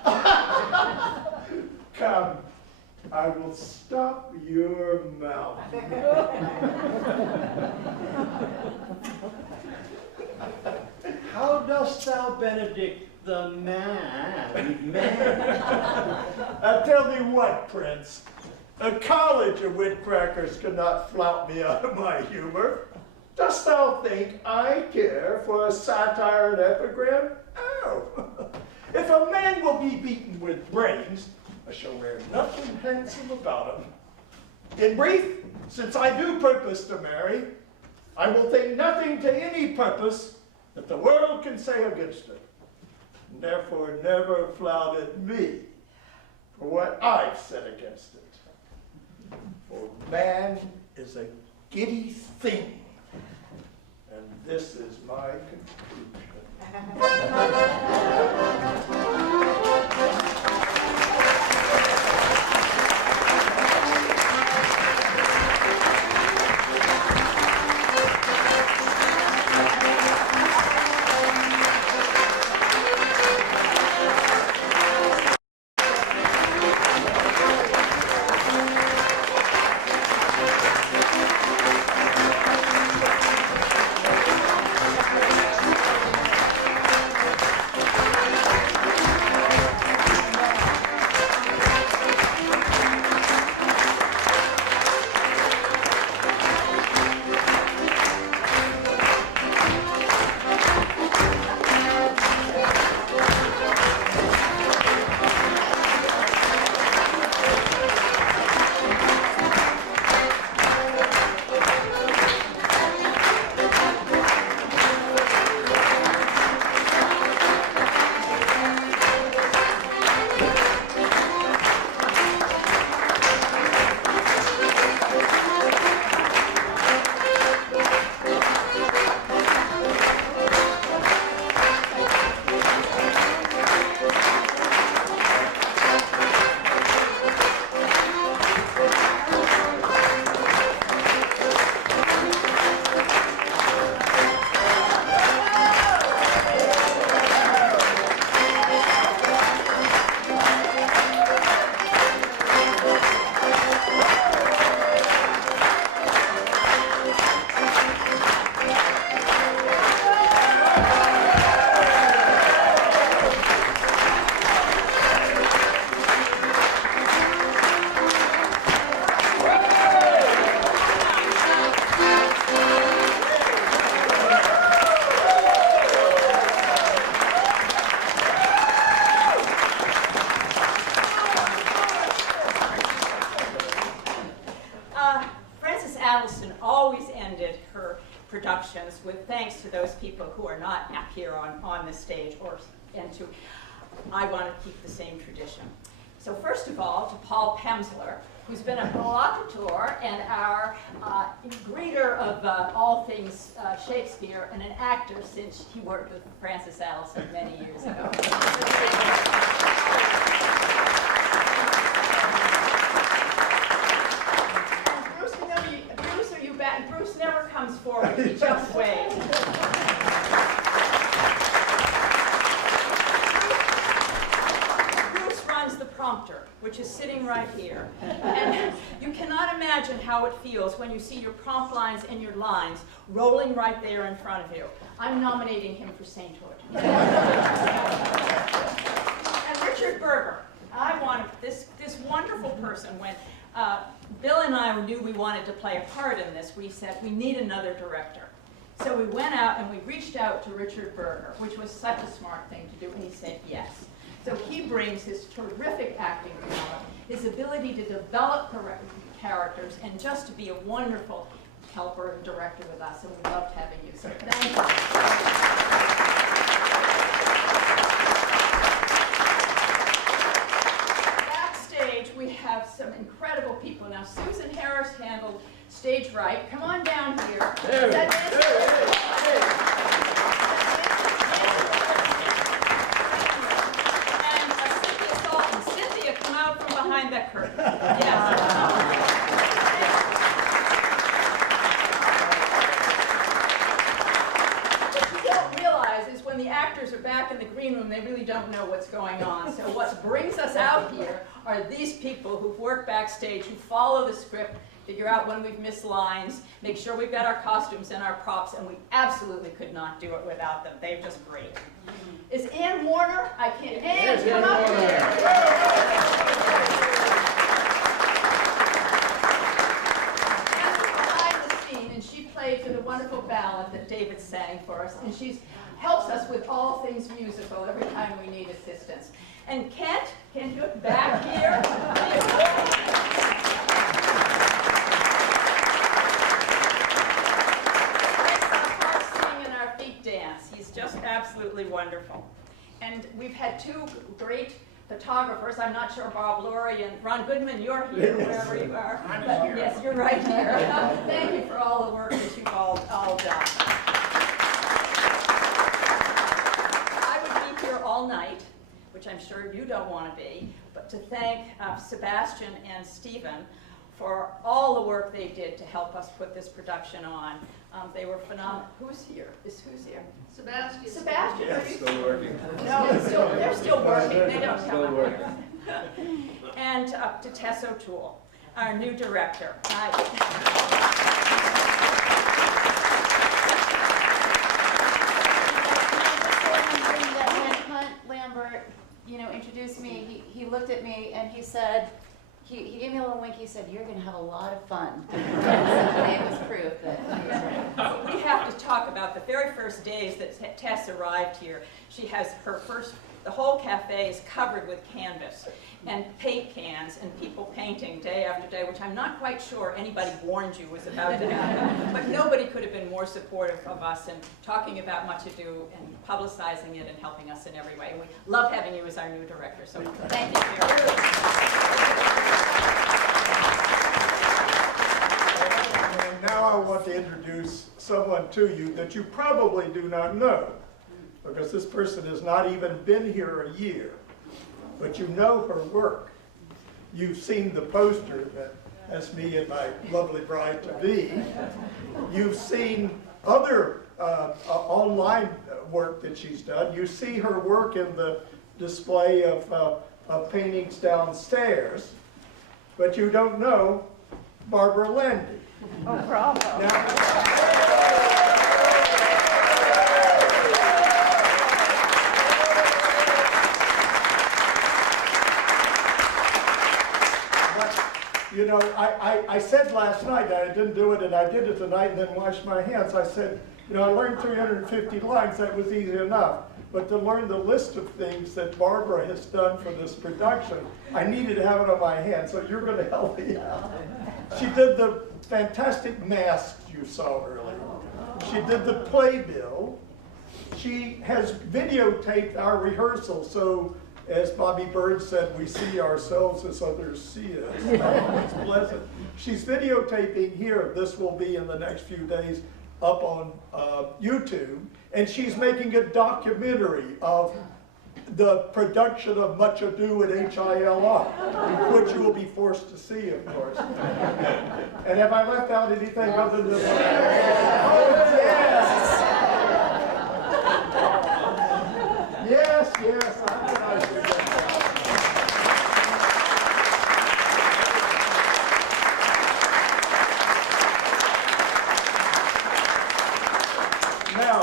Come, I will stop your mouth. How dost thou, Benedict, the man? I tell thee what, Prince. A college of witcrackers cannot flout me out of my humor. Dost thou think I care for a satire and epigram? Oh. If a man will be beaten with brains, I shall wear nothing handsome about him. In brief, since I do purpose to marry, I will think nothing to any purpose that the world can say against it. And therefore never flout at me for what I've said against it. For man is a giddy thing, and this is my conclusion. productions with thanks to those people who are not up here on this stage, I want to keep the same tradition. So first of all, to Paul Pemsler, who's been a provocateur and our greeter of all things Shakespeare and an actor since he worked with Francis Addison many years ago. Bruce, are you back? Bruce never comes forward, he just waves. The prompter, which is sitting right here. And you cannot imagine how it feels when you see your prompt lines and your lines rolling right there in front of you. I'm nominating him for sainthood. And Richard Berger. I wanted this wonderful person. When Bill and I knew we wanted to play a part in this, we said, we need another director. So we went out and we reached out to Richard Berger, which was such a smart thing to do, and he said yes. So he brings his terrific acting talent, his ability to develop characters, and just to be a wonderful helper and director with us, and we loved having you. So thank you. Backstage, we have some incredible people. Now, Susan Harris handled stage right. Come on down here. Behind that curtain. Yes. What you don't realize is when the actors are back in the green room, they really don't know what's going on. So what brings us out here are these people who've worked backstage, who follow the script, figure out when we've missed lines, make sure we've got our costumes and our props, and we absolutely could not do it without them. They're just great. Is Ann Warner? I can't. Ann, come up here. Played for the wonderful ballad that David sang for us, and she helps us with all things musical every time we need assistance. And Kent you back here? Takes our heart sing and our feet dance. He's just absolutely wonderful. And we've had two great photographers. I'm not sure Bob Lurie and Ron Goodman, you're here, wherever you are. But yes, you're right here. Thank you for all the work that you've all done. I would be here all night, which I'm sure you don't want to be, but to thank Sebastian and Stephen for all the work they did to help us put this production on. They were phenomenal. Who's here? Who's here? Sebastian. Sebastian, Yeah, are you still working. No, they're still working. They don't come up here. And to Tess O'Toole, our new director. When Hunt Lambert, introduced me, he looked at me and he said, he gave me a little wink. He said, "You're going to have a lot of fun." And it was proof that he was right. We have to talk about the very first days that Tess arrived here. She has the whole cafe is covered with canvas and paint cans and people painting day after day, which I'm not quite sure anybody warned you was about to happen. But nobody could have been more supportive of us and talking about Much Ado and publicizing it and helping us in every way. And we love having you as our new director, so thank you very much. And now I want to introduce someone to you that you probably do not know, because this person has not even been here a year, but you know her work. You've seen the poster that has me and my lovely bride-to-be. You've seen other online work that she's done. You see her work in the display of paintings downstairs, but you don't know Barbara Landy. Oh, bravo. You know, I said last night that I didn't do it, and I did it tonight and then washed my hands. I said, you know, I learned 350 lines. That was easy enough. but to learn the list of things that Barbara has done for this production, I needed to have it on my hand, so you're going to help me out. She did the fantastic masks you saw earlier. She did the playbill. She has videotaped our rehearsal, so as Bobby Bird said, we see ourselves as others see us. It's pleasant. She's videotaping here. This will be in the next few days up on YouTube. And she's making a documentary of the production of Much Ado at HILR, which you will be forced to see, of course. And have I left out anything other than that? Oh, yes! Yes, yes, I should get that. Now,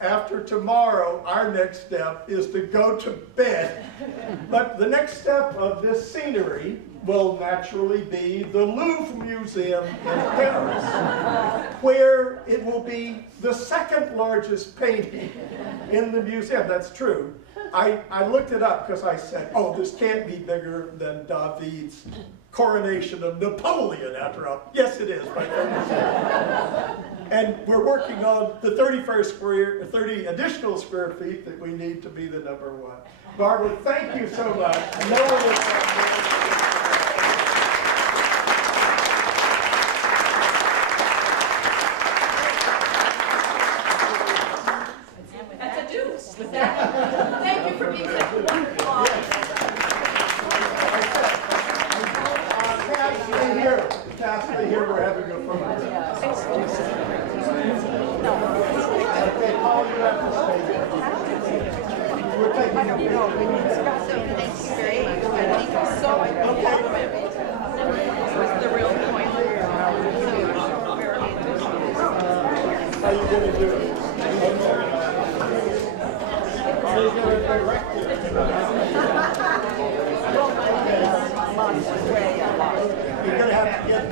after tomorrow, our next step is to go to bed. But the next step of this scenery will naturally be the Louvre Museum in Paris, where it will be the second largest painting in the museum. That's true. I looked it up because I said, oh, this can't be bigger than David's coronation of Napoleon after all. Yes, it is. And we're working on the 30 additional square feet that we need to be the #1. Barbara, thank you so much. No one is That's a deuce with that. Thank you for being such a wonderful audience. Stay here, we're having a fun. Okay, Paul, you have to stay there. We're taking a Thank you very much. Thank you so much. That was the real point. How you going to do it? So you're going to direct it. You're going to have to get...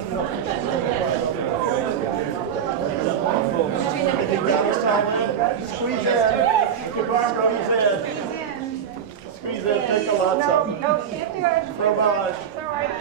Squeeze in. Barbara, squeeze in. Squeeze in. Take a lot of something. No, can't do it. Fromage. It's all right.